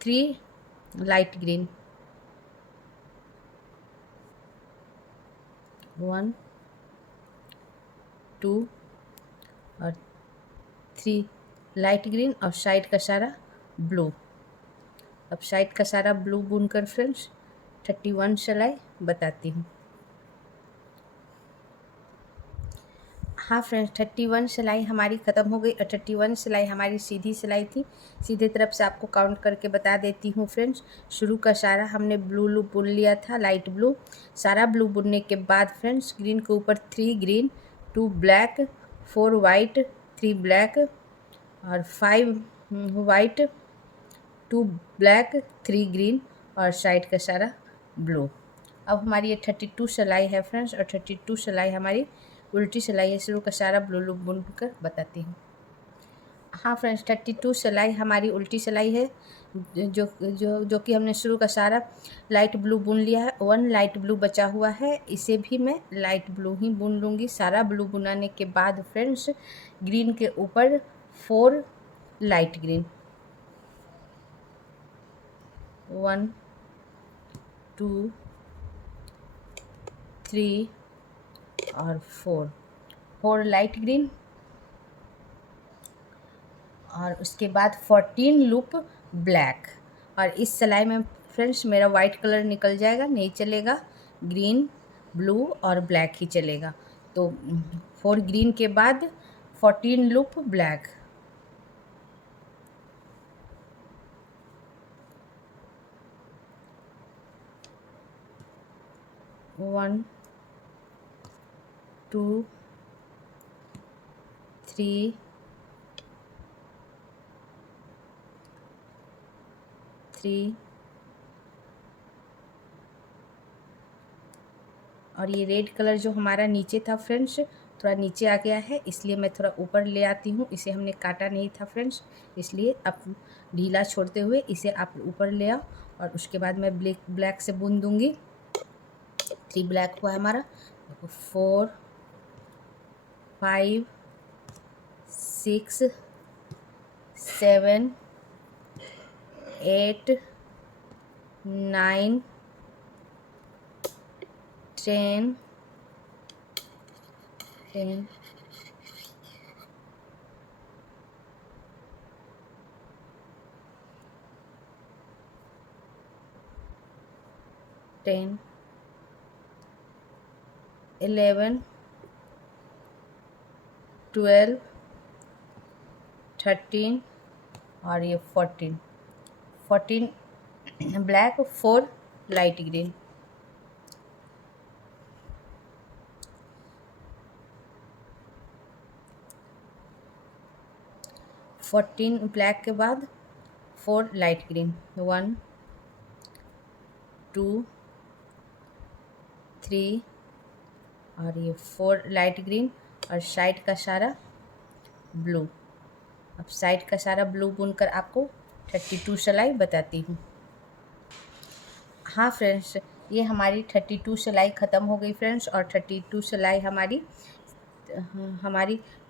3 लाइट ग्रीन, 1 2 और 3 लाइट ग्रीन और साइड का सारा ब्लू। अब साइड का सारा ब्लू बुनकर फ्रेंड्स 31 सिलाई बताती हूँ। हाँ फ्रेंड्स, 31 सिलाई हमारी ख़त्म हो गई और 31 सिलाई हमारी सीधी सिलाई थी। सीधे तरफ से आपको काउंट करके बता देती हूँ फ्रेंड्स। शुरू का सारा हमने ब्लू लूप बुन लिया था, लाइट ब्लू। सारा ब्लू बुनने के बाद फ्रेंड्स ग्रीन के ऊपर 3 ग्रीन, 2 ब्लैक, 4 वाइट, 3 ब्लैक और 5 वाइट, 2 ब्लैक, 3 ग्रीन और साइड का सारा ब्लू। अब हमारी ये 32 सिलाई है फ्रेंड्स और 32 सिलाई हमारी उल्टी सिलाई है। शुरू का सारा ब्लू लूप बुन कर बताती हूँ। हाँ फ्रेंड्स, 32 सिलाई हमारी उल्टी सिलाई है, जो जो जो कि हमने शुरू का सारा लाइट ब्लू बुन लिया है। 1 लाइट ब्लू बचा हुआ है, इसे भी मैं लाइट ब्लू ही बुन लूँगी। सारा ब्लू बुनाने के बाद फ्रेंड्स ग्रीन के ऊपर 4 लाइट ग्रीन, 1 2 3 और 4 लाइट ग्रीन और उसके बाद 14 लूप ब्लैक। और इस सिलाई में फ्रेंड्स मेरा वाइट कलर निकल जाएगा, नहीं चलेगा, ग्रीन, ब्लू और ब्लैक ही चलेगा। तो 4 ग्रीन के बाद 14 लूप ब्लैक, 1 2 3 3 और ये रेड कलर जो हमारा नीचे था फ्रेंड्स, थोड़ा नीचे आ गया है, इसलिए मैं थोड़ा ऊपर ले आती हूँ। इसे हमने काटा नहीं था फ्रेंड्स, इसलिए आप ढीला छोड़ते हुए इसे आप ऊपर ले आओ और उसके बाद मैं ब्लैक से बुन दूँगी। 3 ब्लैक हुआ हमारा। देखो 4 5 6 7 8 9 10 10, 10, 11, 12, 13 और ये 14, 14 ब्लैक, 4 लाइट ग्रीन। 14 ब्लैक के बाद 4 लाइट ग्रीन। 1, 2, 3 और ये 4 लाइट ग्रीन और साइड का सारा ब्लू। अब साइड का सारा ब्लू बुनकर आपको 32 सिलाई बताती हूँ। हाँ फ्रेंड्स, ये हमारी 32 सिलाई ख़त्म हो गई फ्रेंड्स। और 32 सिलाई हमारी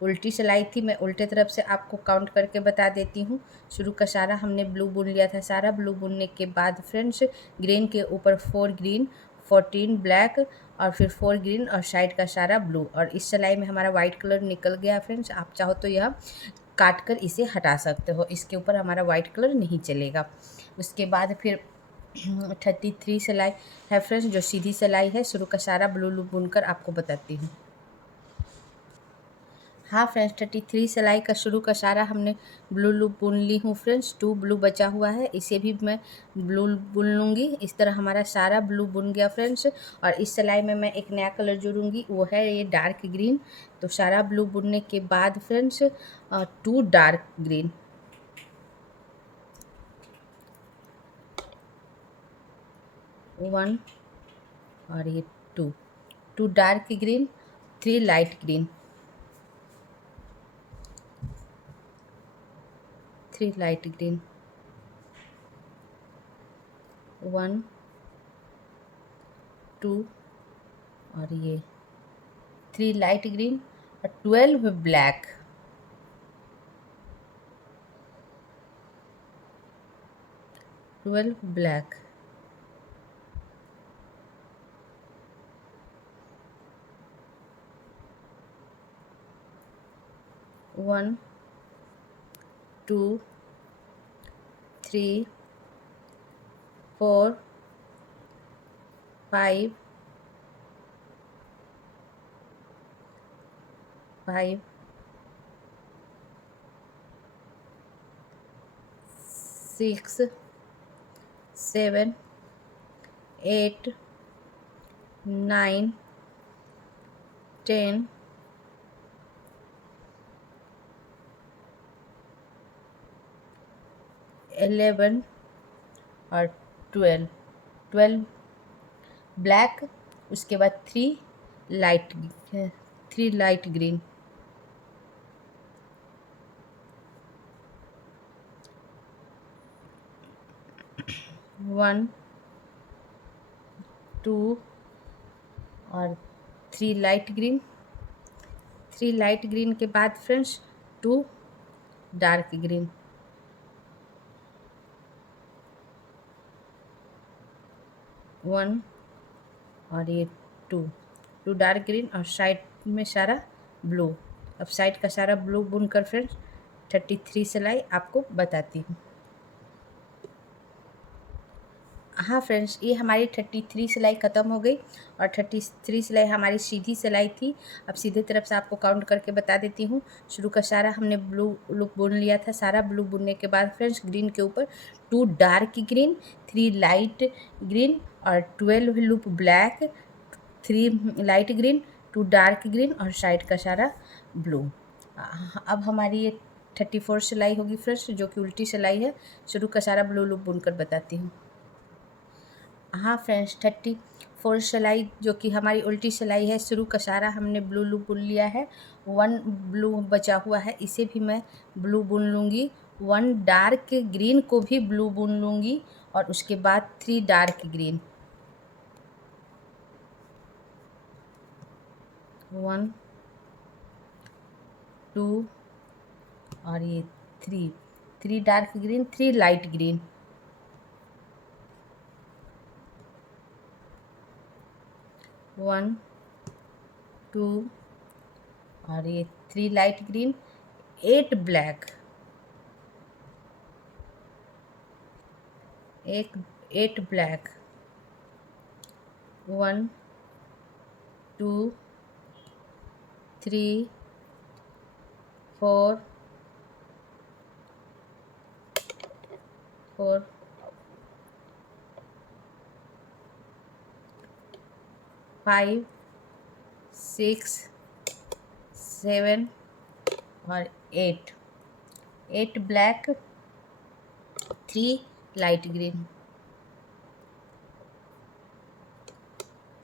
उल्टी सिलाई थी। मैं उल्टे तरफ से आपको काउंट करके बता देती हूँ। शुरू का सारा हमने ब्लू बुन लिया था। सारा ब्लू बुनने के बाद फ्रेंड्स ग्रीन के ऊपर 4 ग्रीन, 14 ब्लैक और फिर 4 ग्रीन और साइड का सारा ब्लू। और इस सिलाई में हमारा वाइट कलर निकल गया फ्रेंड्स। आप चाहो तो यह काट कर इसे हटा सकते हो, इसके ऊपर हमारा वाइट कलर नहीं चलेगा। उसके बाद फिर 33 सिलाई है फ्रेंड्स, जो सीधी सिलाई है। शुरू का सारा ब्लू लूप बुनकर आपको बताती हूँ। हाँ फ्रेंड्स, 33 सिलाई का शुरू का सारा हमने ब्लू लूप बुन ली हूँ फ्रेंड्स। 2 ब्लू बचा हुआ है, इसे भी मैं ब्लू बुन लूँगी। इस तरह हमारा सारा ब्लू बुन गया फ्रेंड्स। और इस सिलाई में मैं एक नया कलर जोड़ूंगी, वो है ये डार्क ग्रीन। तो सारा ब्लू बुनने के बाद फ्रेंड्स 2 डार्क ग्रीन, 1 और ये 2 dark green, 3 light green, 3 light green, 1, 2 और ये 3 लाइट ग्रीन और 12 ब्लैक, 12 ब्लैक, 1, 2, 3, 4, 5, 6, 7, 8, 9, 10, 11 और 12 ब्लैक। उसके बाद 3 लाइट ग्रीन, 1, 2 और 3 लाइट ग्रीन। 3 लाइट ग्रीन के बाद फ्रेंड्स 2 डार्क ग्रीन, 1 और ये 2 डार्क ग्रीन और साइड में सारा ब्लू। अब साइड का सारा ब्लू बुनकर फ्रेंड्स 33 सिलाई आपको बताती हूँ। हाँ फ्रेंड्स, ये हमारी 33 सिलाई ख़त्म हो गई। और 33 सिलाई हमारी सीधी सिलाई थी। अब सीधे तरफ से आपको काउंट करके बता देती हूँ। शुरू का सारा हमने ब्लू लूप बुन लिया था। सारा ब्लू बुनने के बाद फ्रेंड्स ग्रीन के ऊपर 2 डार्क ग्रीन, 3 लाइट ग्रीन और 12 loop black, 3 light green, 2 dark green और साइड का सारा ब्लू। अब हमारी ये 34 सिलाई होगी फ्रेंड्स, जो कि उल्टी सिलाई है। शुरू का सारा ब्लू लूप बुनकर बताती हूँ। हाँ फ्रेंड्स, 34 सिलाई जो कि हमारी उल्टी सिलाई है। शुरू का सारा हमने ब्लू लूप बुन लिया है। 1 ब्लू बचा हुआ है, इसे भी मैं ब्लू बुन लूँगी। 1 डार्क ग्रीन को भी ब्लू बुन लूँगी और उसके बाद 3 डार्क ग्रीन, 1, 2 और ये 3 डार्क ग्रीन, 3 लाइट ग्रीन, 1, 2 और ये 3 लाइट ग्रीन, 8 ब्लैक, एक 8 ब्लैक, 1 2 3 4 4 5 6 7 और 8, 8 black, 3 light green,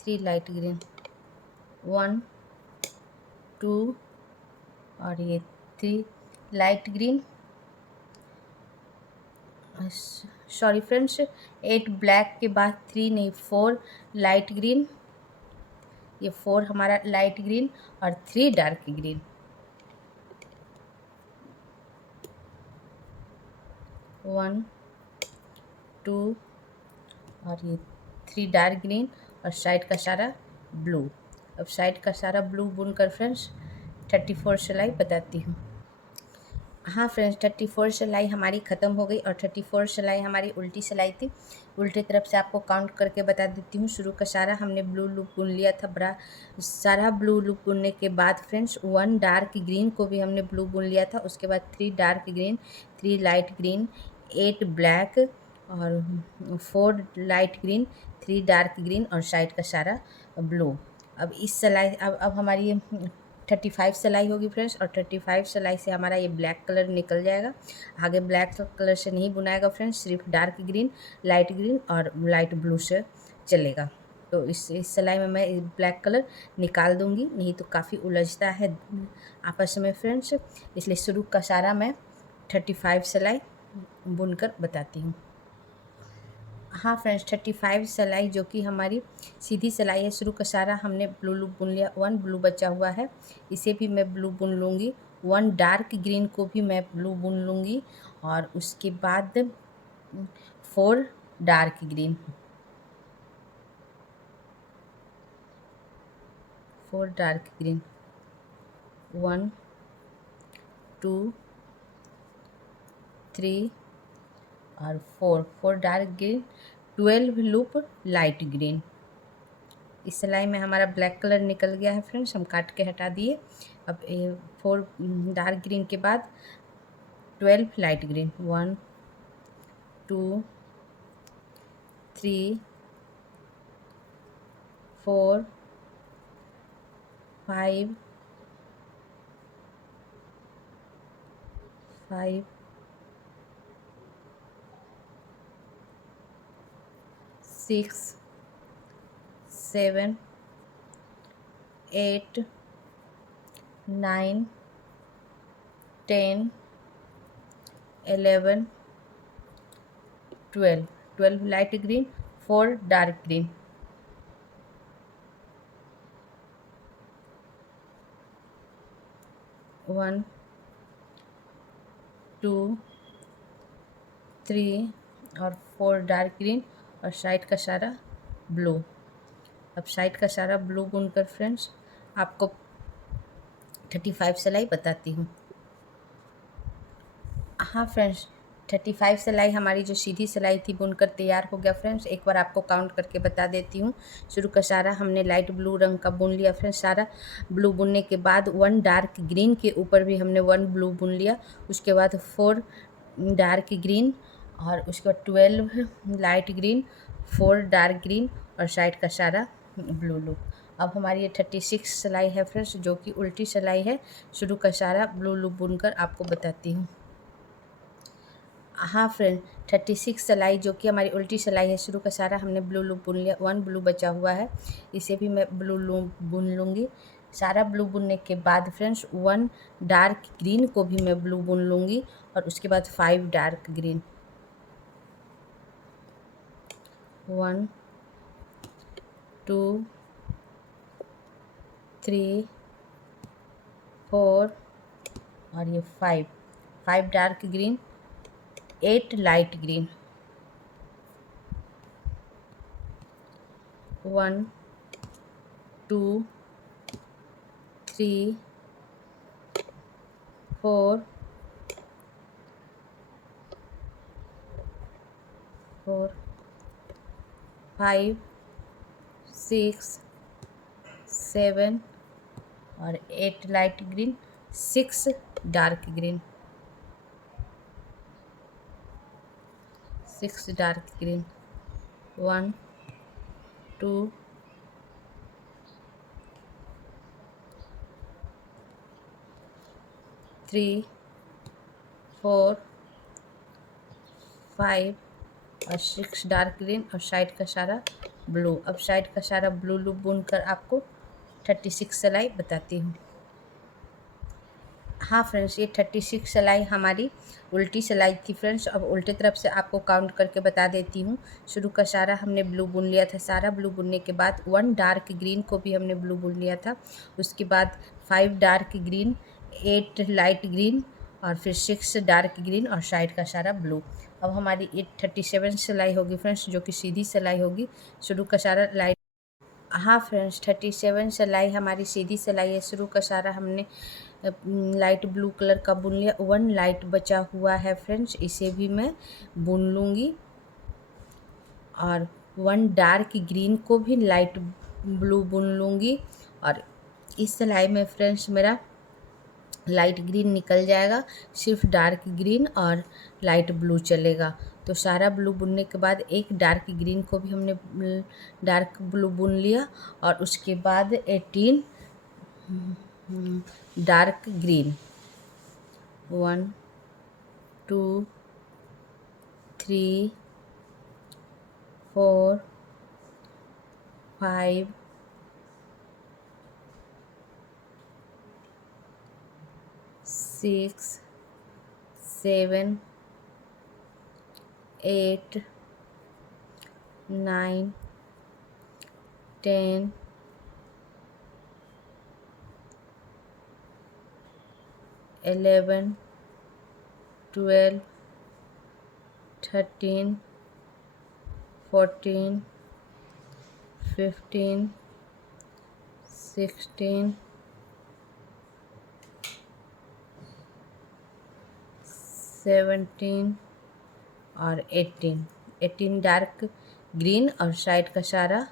3 light green, 1 2 और ये 3 light green, sorry friends, 8 black के बाद 3 नहीं 4 लाइट ग्रीन, ये 4 हमारा लाइट ग्रीन और 3 डार्क ग्रीन, 1 2 और ये 3 डार्क ग्रीन और साइड का सारा ब्लू। अब साइड का सारा ब्लू बुनकर फ्रेंड्स 34 सिलाई बताती हूँ। हाँ फ्रेंड्स, 34 सिलाई हमारी ख़त्म हो गई और 34 सिलाई हमारी उल्टी सिलाई थी। उल्टी तरफ से आपको काउंट करके बता देती हूँ। शुरू का सारा हमने ब्लू लूप बुन लिया था, बड़ा सारा ब्लू लूप बुनने के बाद फ्रेंड्स 1 डार्क ग्रीन को भी हमने ब्लू बुन लिया था। उसके बाद 3 dark green, 3 light green, 8 black और 4 लाइट ग्रीन, 3 डार्क ग्रीन और साइड का सारा ब्लू। अब इस सिलाई अब हमारी ये 35 सिलाई होगी फ्रेंड्स और 35 सिलाई से हमारा ये ब्लैक कलर निकल जाएगा। आगे ब्लैक कलर से नहीं बुनाएगा फ्रेंड्स, सिर्फ डार्क ग्रीन, लाइट ग्रीन और लाइट ब्लू से चलेगा। तो इस सिलाई में मैं ब्लैक कलर निकाल दूंगी, नहीं तो काफ़ी उलझता है आपस में फ्रेंड्स, इसलिए शुरू का सारा मैं 35 सिलाई बुनकर बताती हूँ। हाँ फ्रेंड्स, 35 सिलाई जो कि हमारी सीधी सिलाई है, शुरू का सारा हमने ब्लू लूप बुन लिया, 1 ब्लू बचा हुआ है, इसे भी मैं ब्लू बुन लूँगी, 1 डार्क ग्रीन को भी मैं ब्लू बुन लूँगी और उसके बाद 4 डार्क ग्रीन, 4 डार्क ग्रीन, 1 2 3 और 4 dark green, 12 loop light green. इस सिलाई में हमारा ब्लैक कलर निकल गया है फ्रेंड्स, हम काट के हटा दिए। अब 4 डार्क ग्रीन के बाद 12 light green, 1 2 3 4 5 5 6 7 8 9 10 11 12 light green, 4 dark green, 1 2 3 और 4 डार्क ग्रीन और साइड का सारा ब्लू। अब साइड का सारा ब्लू बुनकर फ्रेंड्स आपको 35 सिलाई बताती हूँ। हाँ फ्रेंड्स, 35 सिलाई हमारी जो सीधी सिलाई थी बुनकर तैयार हो गया फ्रेंड्स। एक बार आपको काउंट करके बता देती हूँ। शुरू का सारा हमने लाइट ब्लू रंग का बुन लिया फ्रेंड्स, सारा ब्लू बुनने के बाद 1 डार्क ग्रीन के ऊपर भी हमने 1 ब्लू बुन लिया। उसके बाद 4 डार्क ग्रीन और उसके बाद 12 लाइट ग्रीन, 4 डार्क ग्रीन और साइड का सारा ब्लू लूप। अब हमारी ये 36 सिलाई है फ्रेंड्स, जो कि उल्टी सिलाई है। शुरू का सारा ब्लू लूप बुनकर आपको बताती हूँ। हाँ फ्रेंड, 36 सिलाई जो कि हमारी उल्टी सिलाई है, शुरू का सारा हमने ब्लू लूप बुन लिया, 1 ब्लू बचा हुआ है, इसे भी मैं ब्लू लूप बुन लूँगी। सारा ब्लू बुनने के बाद फ्रेंड्स 1 डार्क ग्रीन को भी मैं ब्लू बुन लूँगी और उसके बाद 5 डार्क ग्रीन, 1 2 3 4 और ये 5 डार्क ग्रीन, 8 लाइट ग्रीन, 1 2 3 4 4 5 6 7 और 8 light green, 6 dark green, 6 dark green, 1 2 3 4 5 और 6 डार्क ग्रीन और साइड का सारा ब्लू। अब साइड का सारा ब्लू लूप बुनकर आपको 36 सिलाई बताती हूँ। हाँ फ्रेंड्स, ये 36 सिलाई हमारी उल्टी सिलाई थी फ्रेंड्स। अब उल्टे तरफ से आपको काउंट करके बता देती हूँ। शुरू का सारा हमने ब्लू बुन लिया था। सारा ब्लू बुनने के बाद 1 डार्क ग्रीन को भी हमने ब्लू बुन लिया था। उसके बाद 5 डार्क ग्रीन, 8 लाइट ग्रीन और फिर 6 डार्क ग्रीन और साइड का सारा ब्लू। अब हमारी 37 सिलाई होगी फ्रेंड्स, जो कि सीधी सिलाई होगी। शुरू का सारा लाइट। हाँ फ्रेंड्स, 37 सिलाई हमारी सीधी सिलाई है। शुरू का सारा हमने लाइट ब्लू कलर का बुन लिया। 1 लाइट बचा हुआ है फ्रेंड्स, इसे भी मैं बुन लूँगी। और 1 डार्क ग्रीन को भी लाइट ब्लू बुन लूँगी। और इस सिलाई में फ्रेंड्स मेरा लाइट ग्रीन निकल जाएगा, सिर्फ डार्क ग्रीन और लाइट ब्लू चलेगा। तो सारा ब्लू बुनने के बाद एक डार्क ग्रीन को भी हमने डार्क ब्लू बुन लिया। और उसके बाद 18 डार्क ग्रीन, 1 2 3 4 5 6 7 8 9 10 11 12 13 14 15 16 17 और 18 डार्क ग्रीन और साइड का सारा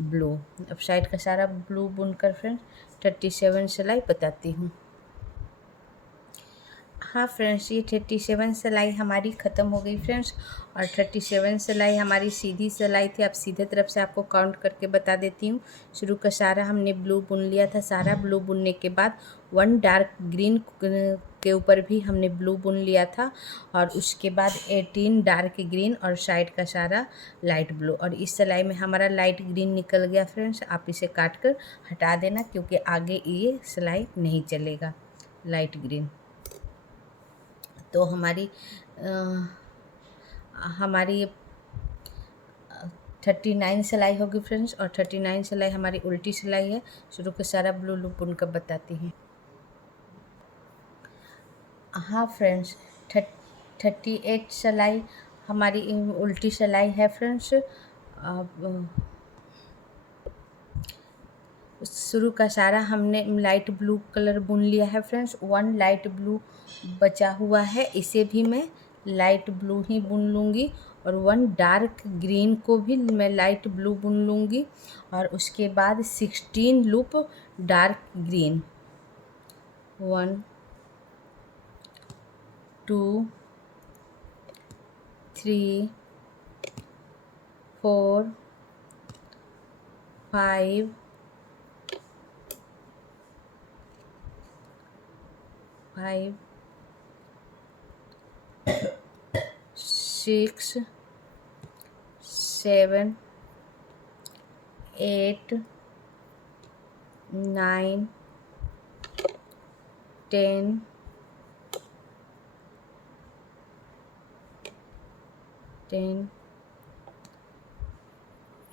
ब्लू। अब साइड का सारा ब्लू बुनकर फ्रेंड्स 37 सिलाई बताती हूँ। हाँ फ्रेंड्स, ये 37 सिलाई हमारी ख़त्म हो गई फ्रेंड्स। और 37 सिलाई हमारी सीधी सिलाई थी। अब सीधे तरफ से आपको काउंट करके बता देती हूँ। शुरू का सारा हमने ब्लू बुन लिया था। सारा ब्लू बुनने के बाद 1 डार्क ग्रीन के ऊपर भी हमने ब्लू बुन लिया था। और उसके बाद 18 डार्क ग्रीन और साइड का सारा लाइट ब्लू। और इस सिलाई में हमारा लाइट ग्रीन निकल गया फ्रेंड्स। आप इसे काट कर हटा देना, क्योंकि आगे ये सिलाई नहीं चलेगा लाइट ग्रीन। तो हमारी 39 सिलाई होगी फ्रेंड्स। और 39 सिलाई हमारी उल्टी सिलाई है। शुरू के सारा ब्लू लूप बुनकर बताती हूँ। हाँ फ्रेंड्स, 38 सिलाई हमारी उल्टी सिलाई है फ्रेंड्स। अब शुरू का सारा हमने लाइट ब्लू कलर बुन लिया है फ्रेंड्स। 1 लाइट ब्लू बचा हुआ है, इसे भी मैं लाइट ब्लू ही बुन लूँगी। और 1 डार्क ग्रीन को भी मैं लाइट ब्लू बुन लूँगी। और उसके बाद 16 लूप डार्क ग्रीन, 1 2 3 4 5 6 7 8 9 10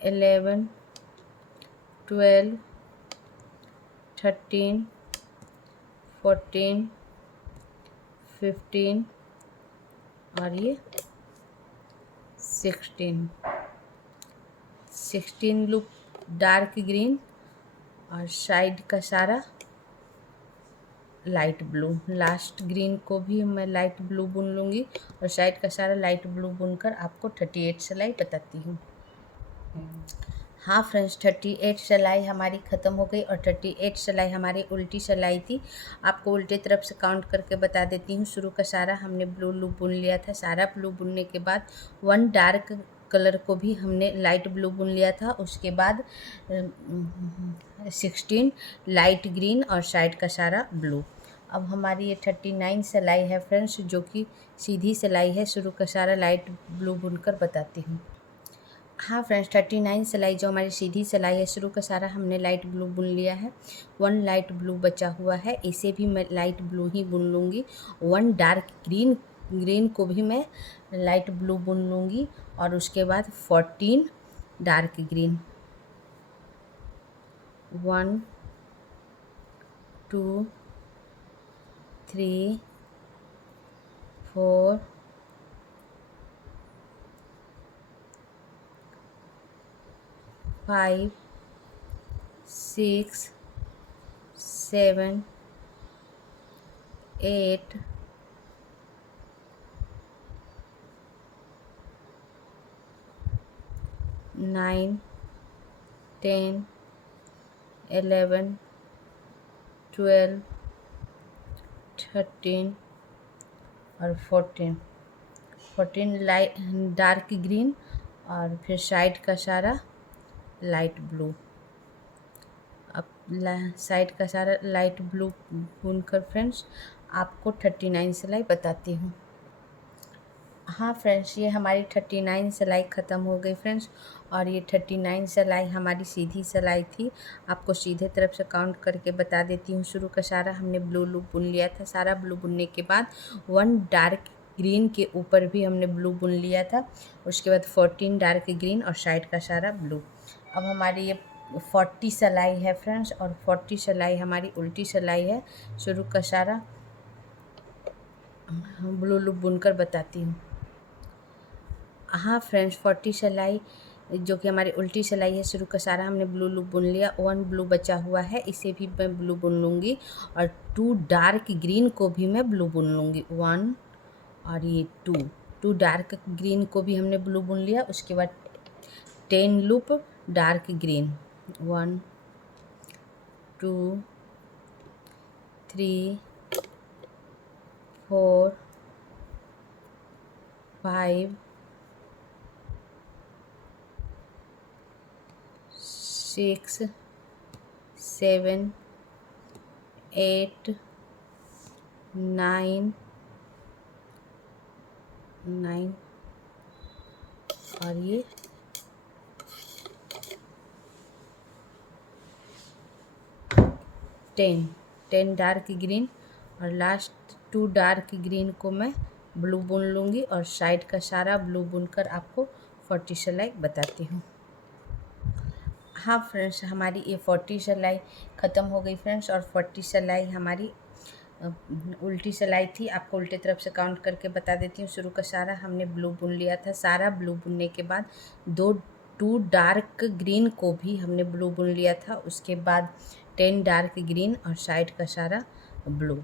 11 12 13 14 15 और ये 16 लूप डार्क ग्रीन और साइड का सारा लाइट ब्लू, लास्ट ग्रीन को भी मैं लाइट ब्लू बुन लूँगी और साइड का सारा लाइट ब्लू बुनकर आपको 38 सिलाई बताती हूँ। हाँ फ्रेंड्स, 38 सिलाई हमारी ख़त्म हो गई और 38 सिलाई हमारी उल्टी सिलाई थी। आपको उल्टे तरफ से काउंट करके बता देती हूँ। शुरू का सारा हमने ब्लू लूप बुन लिया था। सारा ब्लू बुनने के बाद 1 डार्क कलर को भी हमने लाइट ब्लू बुन लिया था। उसके बाद 16 लाइट ग्रीन और साइड का सारा ब्लू। अब हमारी ये 39 सिलाई है फ्रेंड्स, जो कि सीधी सिलाई है। शुरू का सारा लाइट ब्लू बुनकर बताती हूँ। हाँ फ्रेंड्स, 39 सिलाई जो हमारी सीधी सिलाई है, शुरू का सारा हमने लाइट ब्लू बुन लिया है। 1 लाइट ब्लू बचा हुआ है, इसे भी मैं लाइट ब्लू ही बुन लूँगी। 1 डार्क ग्रीन को भी मैं लाइट ब्लू बुन लूँगी और उसके बाद 14 डार्क ग्रीन। 1 2 3 4 5 6 7 8 9 10 11 12 13 और 14 लाइट डार्क ग्रीन और फिर साइड का सारा लाइट ब्लू। अब साइड का सारा लाइट ब्लू बुनकर फ्रेंड्स आपको 39 सिलाई बताती हूँ। हाँ फ्रेंड्स, ये हमारी 39 सिलाई ख़त्म हो गई फ्रेंड्स और ये 39 सिलाई हमारी सीधी सिलाई थी। आपको सीधे तरफ से काउंट करके बता देती हूँ। शुरू का सारा हमने ब्लू लूप बुन लिया था। सारा ब्लू बुनने के बाद 1 डार्क ग्रीन के ऊपर भी हमने ब्लू बुन लिया था। उसके बाद 14 डार्क ग्रीन और साइड का सारा ब्लू। अब हमारी ये 40 सिलाई है फ्रेंड्स और 40 सिलाई हमारी उल्टी सिलाई है। शुरू का सारा ब्लू लूप बुनकर बताती हूँ। हाँ फ्रेंड्स, 40 सिलाई जो कि हमारी उल्टी सिलाई है, शुरू का सारा हमने ब्लू लूप बुन लिया। 1 ब्लू बचा हुआ है, इसे भी मैं ब्लू बुन लूँगी और 2 डार्क ग्रीन को भी मैं ब्लू बुन लूँगी। 1 और ये 2 डार्क ग्रीन को भी हमने ब्लू बुन लिया। उसके बाद 10 लूप डार्क ग्रीन। 1 2 3 4 5 6 7 8 9 और ये 10 डार्क ग्रीन और लास्ट 2 डार्क ग्रीन को मैं ब्लू बुन लूँगी और साइड का सारा ब्लू बुनकर आपको 40 सिलाई बताती हूँ। हाँ फ्रेंड्स, हमारी ये 40 सिलाई ख़त्म हो गई फ्रेंड्स और 40 सिलाई हमारी उल्टी सिलाई थी। आपको उल्टे तरफ से काउंट करके बता देती हूँ। शुरू का सारा हमने ब्लू बुन लिया था। सारा ब्लू बुनने के बाद 2 डार्क ग्रीन को भी हमने ब्लू बुन लिया था। उसके बाद 10 डार्क ग्रीन और साइड का सारा ब्लू।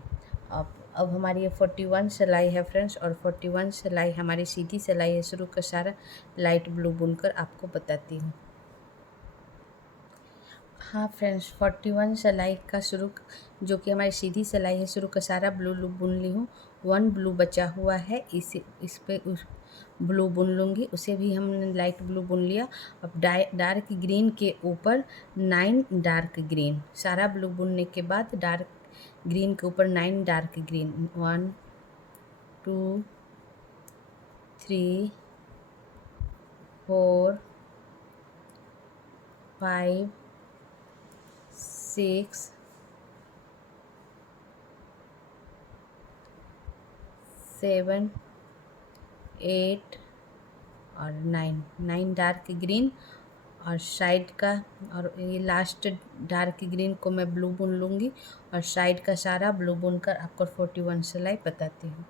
अब हमारी ये 41 सिलाई है फ्रेंड्स और 41 सिलाई हमारी सीधी सिलाई है। शुरू का सारा लाइट ब्लू बुनकर आपको बताती हूँ। हाँ फ्रेंड्स, 41 सिलाई का शुरू जो कि हमारी सीधी सिलाई है, शुरू का सारा ब्लू लूप बुन ली हूँ। 1 ब्लू बचा हुआ है, इस पे उस ब्लू बुन लूँगी। उसे भी हमने लाइट ब्लू बुन लिया। अब डार्क ग्रीन के ऊपर 9 डार्क ग्रीन। सारा ब्लू बुनने के बाद डार्क ग्रीन के ऊपर 9 डार्क ग्रीन। 1 2 3 4 5 6 7 8 और 9 डार्क ग्रीन और साइड का और ये लास्ट डार्क ग्रीन को मैं ब्लू बुन लूँगी और साइड का सारा ब्लू बुनकर आपको 41 सिलाई बताती हूँ।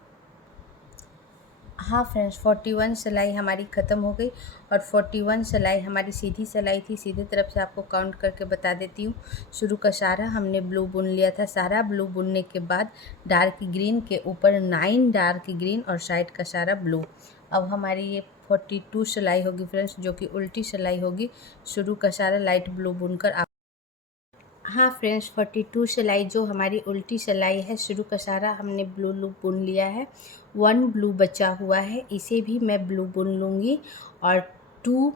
हाँ फ्रेंड्स, 41 सिलाई हमारी ख़त्म हो गई और 41 सिलाई हमारी सीधी सिलाई थी। सीधी तरफ से आपको काउंट करके बता देती हूँ। शुरू का सारा हमने ब्लू बुन लिया था। सारा ब्लू बुनने के बाद डार्क ग्रीन के ऊपर 9 डार्क ग्रीन और साइड का सारा ब्लू। अब हमारी ये 42 सिलाई होगी फ्रेंड्स, जो कि उल्टी सिलाई होगी। शुरू का सारा लाइट ब्लू बुनकर आप हाँ फ्रेंड्स, 42 सिलाई जो हमारी उल्टी सिलाई है, शुरू का सारा हमने ब्लू लूप बुन लिया है। 1 ब्लू बचा हुआ है, इसे भी मैं ब्लू बुन लूँगी और 2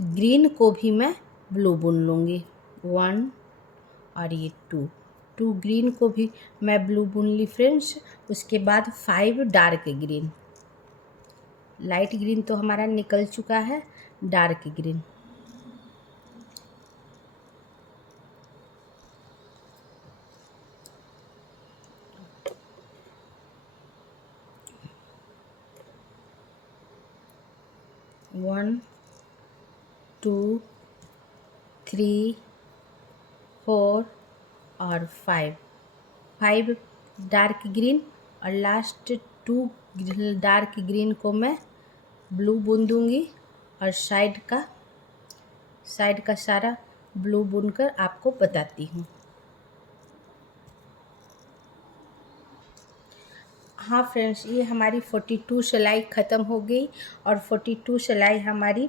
ग्रीन को भी मैं ब्लू बुन लूँगी। 1 और ये 2 ग्रीन को भी मैं ब्लू बुन ली फ्रेंड्स। उसके बाद 5 डार्क ग्रीन। लाइट ग्रीन तो हमारा निकल चुका है, डार्क ग्रीन। वन, 2, 3, 4 और 5 डार्क ग्रीन और लास्ट 2 डार्क ग्रीन को मैं ब्लू बुन दूँगी और साइड का सारा ब्लू बुनकर आपको बताती हूँ। हाँ फ्रेंड्स, ये हमारी 42 सिलाई ख़त्म हो गई और 42 सिलाई हमारी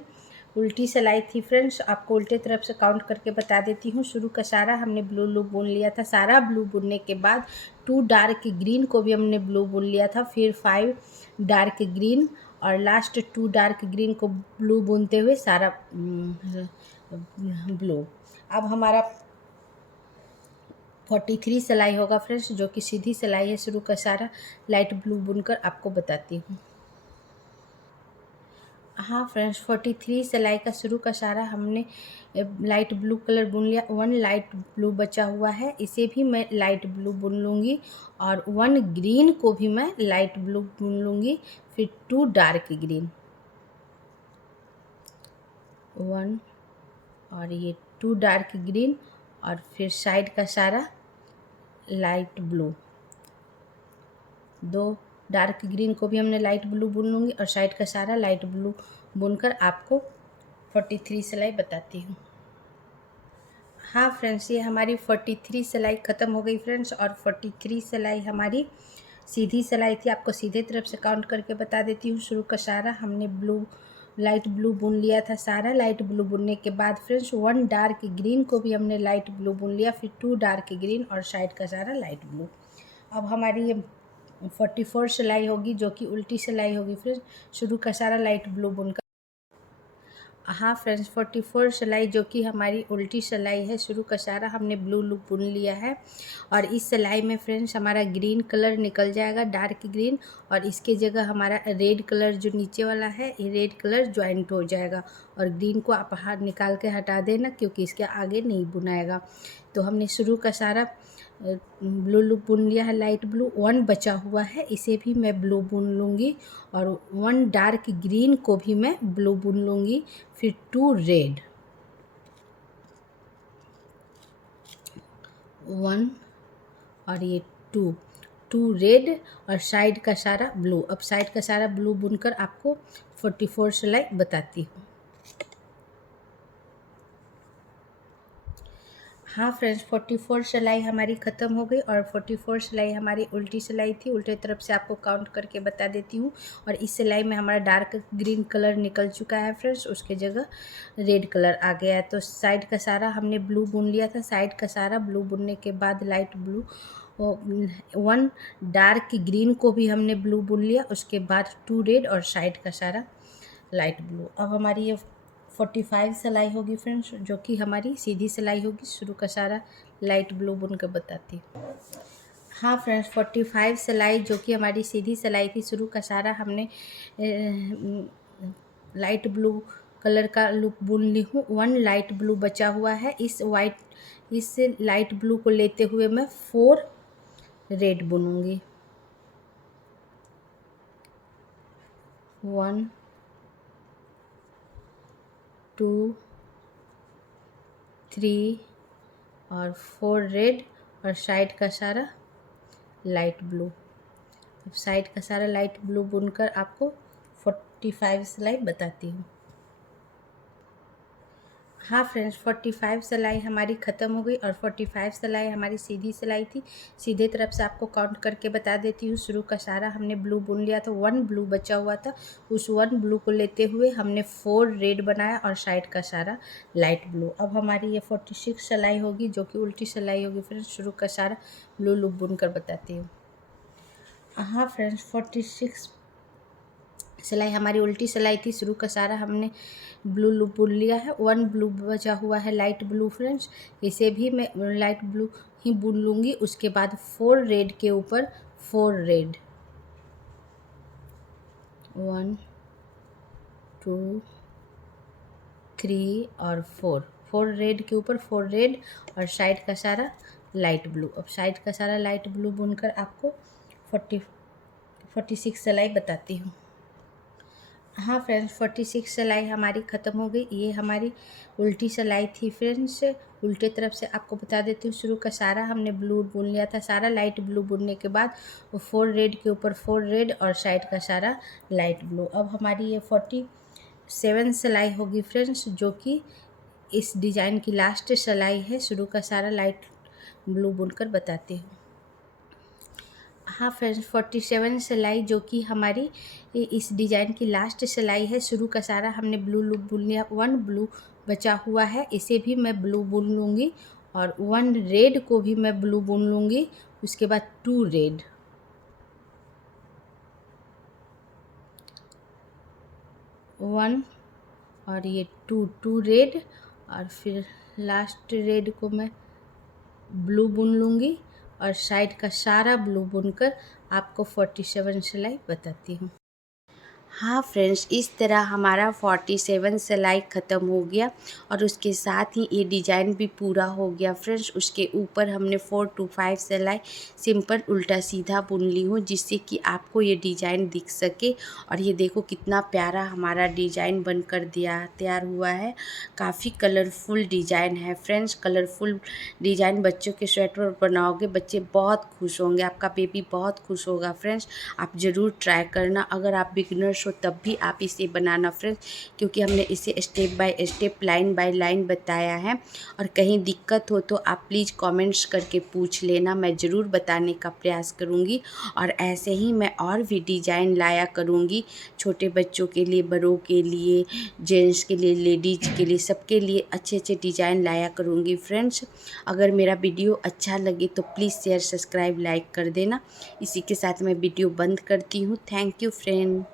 उल्टी सिलाई थी फ्रेंड्स। आपको उल्टे तरफ से काउंट करके बता देती हूँ। शुरू का सारा हमने ब्लू लूप बुन लिया था। सारा ब्लू बुनने के बाद 2 डार्क ग्रीन को भी हमने ब्लू बुन लिया था। फिर 5 डार्क ग्रीन और लास्ट 2 डार्क ग्रीन को ब्लू बुनते हुए सारा ब्लू। अब हमारा 43 सिलाई होगा फ्रेंड्स, जो कि सीधी सिलाई है। शुरू का सारा लाइट ब्लू बुनकर आपको बताती हूँ। हाँ फ्रेंड्स, 43 सिलाई का शुरू का सारा हमने लाइट ब्लू कलर बुन लिया। 1 लाइट ब्लू बचा हुआ है, इसे भी मैं लाइट ब्लू बुन लूँगी और 1 ग्रीन को भी मैं लाइट ब्लू बुन लूँगी। फिर 2 डार्क ग्रीन, 1 और ये 2 डार्क ग्रीन और फिर साइड का सारा लाइट ब्लू। 2 डार्क ग्रीन को भी हमने लाइट ब्लू बुन लूँगी और साइड का सारा लाइट ब्लू बुनकर आपको 43 सिलाई बताती हूँ। हाँ फ्रेंड्स, ये हमारी 43 सिलाई ख़त्म हो गई फ्रेंड्स और 43 सिलाई हमारी सीधी सिलाई थी। आपको सीधे तरफ से काउंट करके बता देती हूँ। शुरू का सारा हमने लाइट ब्लू बुन लिया था। सारा लाइट ब्लू बुनने के बाद फ्रेंड्स 1 डार्क ग्रीन को भी हमने लाइट ब्लू बुन लिया। फिर 2 डार्क ग्रीन और साइड का सारा लाइट ब्लू। अब हमारी ये 44 सिलाई होगी, जो कि उल्टी सिलाई होगी। फिर शुरू का सारा लाइट ब्लू बुनकर हाँ फ्रेंड्स, 44 सिलाई जो कि हमारी उल्टी सिलाई है। शुरू का सारा हमने ब्लू लूप बुन लिया है और इस सिलाई में फ्रेंड्स हमारा ग्रीन कलर निकल जाएगा, डार्क ग्रीन, और इसके जगह हमारा रेड कलर जो नीचे वाला है, ये रेड कलर ज्वाइंट हो जाएगा और ग्रीन को आप हाथ निकाल के हटा देना, क्योंकि इसके आगे नहीं बुनाएगा। तो हमने शुरू का सारा ब्लू लूप बुन लिया है, लाइट ब्लू। 1 बचा हुआ है, इसे भी मैं ब्लू बुन लूँगी और 1 डार्क ग्रीन को भी मैं ब्लू बुन लूँगी। फिर 2 रेड, 1 और ये 2 रेड और साइड का सारा ब्लू। अब साइड का सारा ब्लू बुनकर आपको 44 सिलाई बताती हूँ। हाँ फ्रेंड्स, 44 सिलाई हमारी ख़त्म हो गई और 44 सिलाई हमारी उल्टी सिलाई थी। उल्टे तरफ से आपको काउंट करके बता देती हूँ। और इस सिलाई में हमारा डार्क ग्रीन कलर निकल चुका है फ्रेंड्स, उसके जगह रेड कलर आ गया है। तो साइड का सारा हमने ब्लू बुन लिया था। साइड का सारा ब्लू बुनने के बाद लाइट ब्लू 1 डार्क ग्रीन को भी हमने ब्लू बुन लिया। उसके बाद 2 रेड और साइड का सारा लाइट ब्लू। अब हमारी ये 45 सिलाई होगी फ्रेंड्स, जो कि हमारी सीधी सिलाई होगी। शुरू का सारा लाइट ब्लू बुन कर बताती हूँ। हाँ फ्रेंड्स, 45 सिलाई जो कि हमारी सीधी सिलाई थी। शुरू का सारा हमने लाइट ब्लू कलर का लूप बुन ली हूँ। 1 लाइट ब्लू बचा हुआ है। इस लाइट ब्लू को लेते हुए मैं 4 रेड बुनूंगी। 1, 2, 3 और 4 रेड और साइड का सारा लाइट ब्लू। अब साइड का सारा लाइट ब्लू बुनकर आपको 45 सिलाई बताती हूँ। हाँ फ्रेंड्स, 45 सिलाई हमारी ख़त्म हो गई और 45 सिलाई हमारी सीधी सिलाई थी। सीधे तरफ से आपको काउंट करके बता देती हूँ। शुरू का सारा हमने ब्लू बुन लिया था, 1 ब्लू बचा हुआ था। उस 1 ब्लू को लेते हुए हमने 4 रेड बनाया और साइड का सारा लाइट ब्लू। अब हमारी ये 46 सिलाई होगी, जो कि उल्टी सिलाई होगी फ्रेंड्स। शुरू का सारा ब्लू लूप बुन कर बताती हूँ। हाँ फ्रेंड्स, 46 सिलाई हमारी उल्टी सिलाई थी। शुरू का सारा हमने ब्लू लूप बुन लिया है। 1 ब्लू बचा हुआ है लाइट ब्लू फ्रेंड्स, इसे भी मैं लाइट ब्लू ही बुन लूँगी। उसके बाद 4 रेड के ऊपर 4 रेड, 1 2 3 और 4 रेड के ऊपर 4 रेड और साइड का सारा लाइट ब्लू। अब साइड का सारा लाइट ब्लू बुनकर आपको 46 सिलाई बताती हूँ। हाँ फ्रेंड्स, 46 सिलाई हमारी ख़त्म हो गई। ये हमारी उल्टी सिलाई थी फ्रेंड्स। उल्टे तरफ से आपको बता देती हूँ। शुरू का सारा हमने ब्लू बुन लिया था, सारा लाइट ब्लू बुनने के बाद वो 4 रेड के ऊपर 4 रेड और साइड का सारा लाइट ब्लू। अब हमारी ये 47 सिलाई होगी फ्रेंड्स, जो कि इस डिज़ाइन की लास्ट सिलाई है। शुरू का सारा लाइट ब्लू बुनकर बताती हूँ। हाँ फ्रेंड्स, 47 सिलाई जो कि हमारी इस डिज़ाइन की लास्ट सिलाई है। शुरू का सारा हमने ब्लू लूप बुन लिया। 1 ब्लू बचा हुआ है, इसे भी मैं ब्लू बुन लूँगी और 1 रेड को भी मैं ब्लू बुन लूँगी। उसके बाद 2 रेड, 1 और ये 2 रेड और फिर लास्ट रेड को मैं ब्लू बुन लूँगी और साइड का सारा ब्लू बुनकर आपको 47 सिलाई बताती हूँ। हाँ फ्रेंड्स, इस तरह हमारा 47 सिलाई ख़त्म हो गया और उसके साथ ही ये डिज़ाइन भी पूरा हो गया फ्रेंड्स। उसके ऊपर हमने 4 to 5 सिलाई सिंपल उल्टा सीधा बुन ली हूँ, जिससे कि आपको ये डिज़ाइन दिख सके। और ये देखो कितना प्यारा हमारा डिज़ाइन बनकर तैयार हुआ है। काफ़ी कलरफुल डिज़ाइन है फ्रेंड्स। कलरफुल डिज़ाइन बच्चों के स्वेटर पर बनाओगे, बच्चे बहुत खुश होंगे, आपका बेबी बहुत खुश होगा फ्रेंड्स। आप ज़रूर ट्राई करना। अगर आप बिगिनर्स हो तब भी आप इसे बनाना फ्रेंड्स, क्योंकि हमने इसे step by step, line by line बताया है। और कहीं दिक्कत हो तो आप प्लीज़ कमेंट्स करके पूछ लेना, मैं ज़रूर बताने का प्रयास करूँगी। और ऐसे ही मैं और भी डिज़ाइन लाया करूँगी, छोटे बच्चों के लिए, बड़ों के लिए, जेंट्स के लिए, लेडीज़ के लिए, सबके लिए अच्छे अच्छे डिज़ाइन लाया करूँगी फ्रेंड्स। अगर मेरा वीडियो अच्छा लगे तो प्लीज़ शेयर, सब्सक्राइब, लाइक कर देना। इसी के साथ मैं वीडियो बंद करती हूँ। Thank you friend.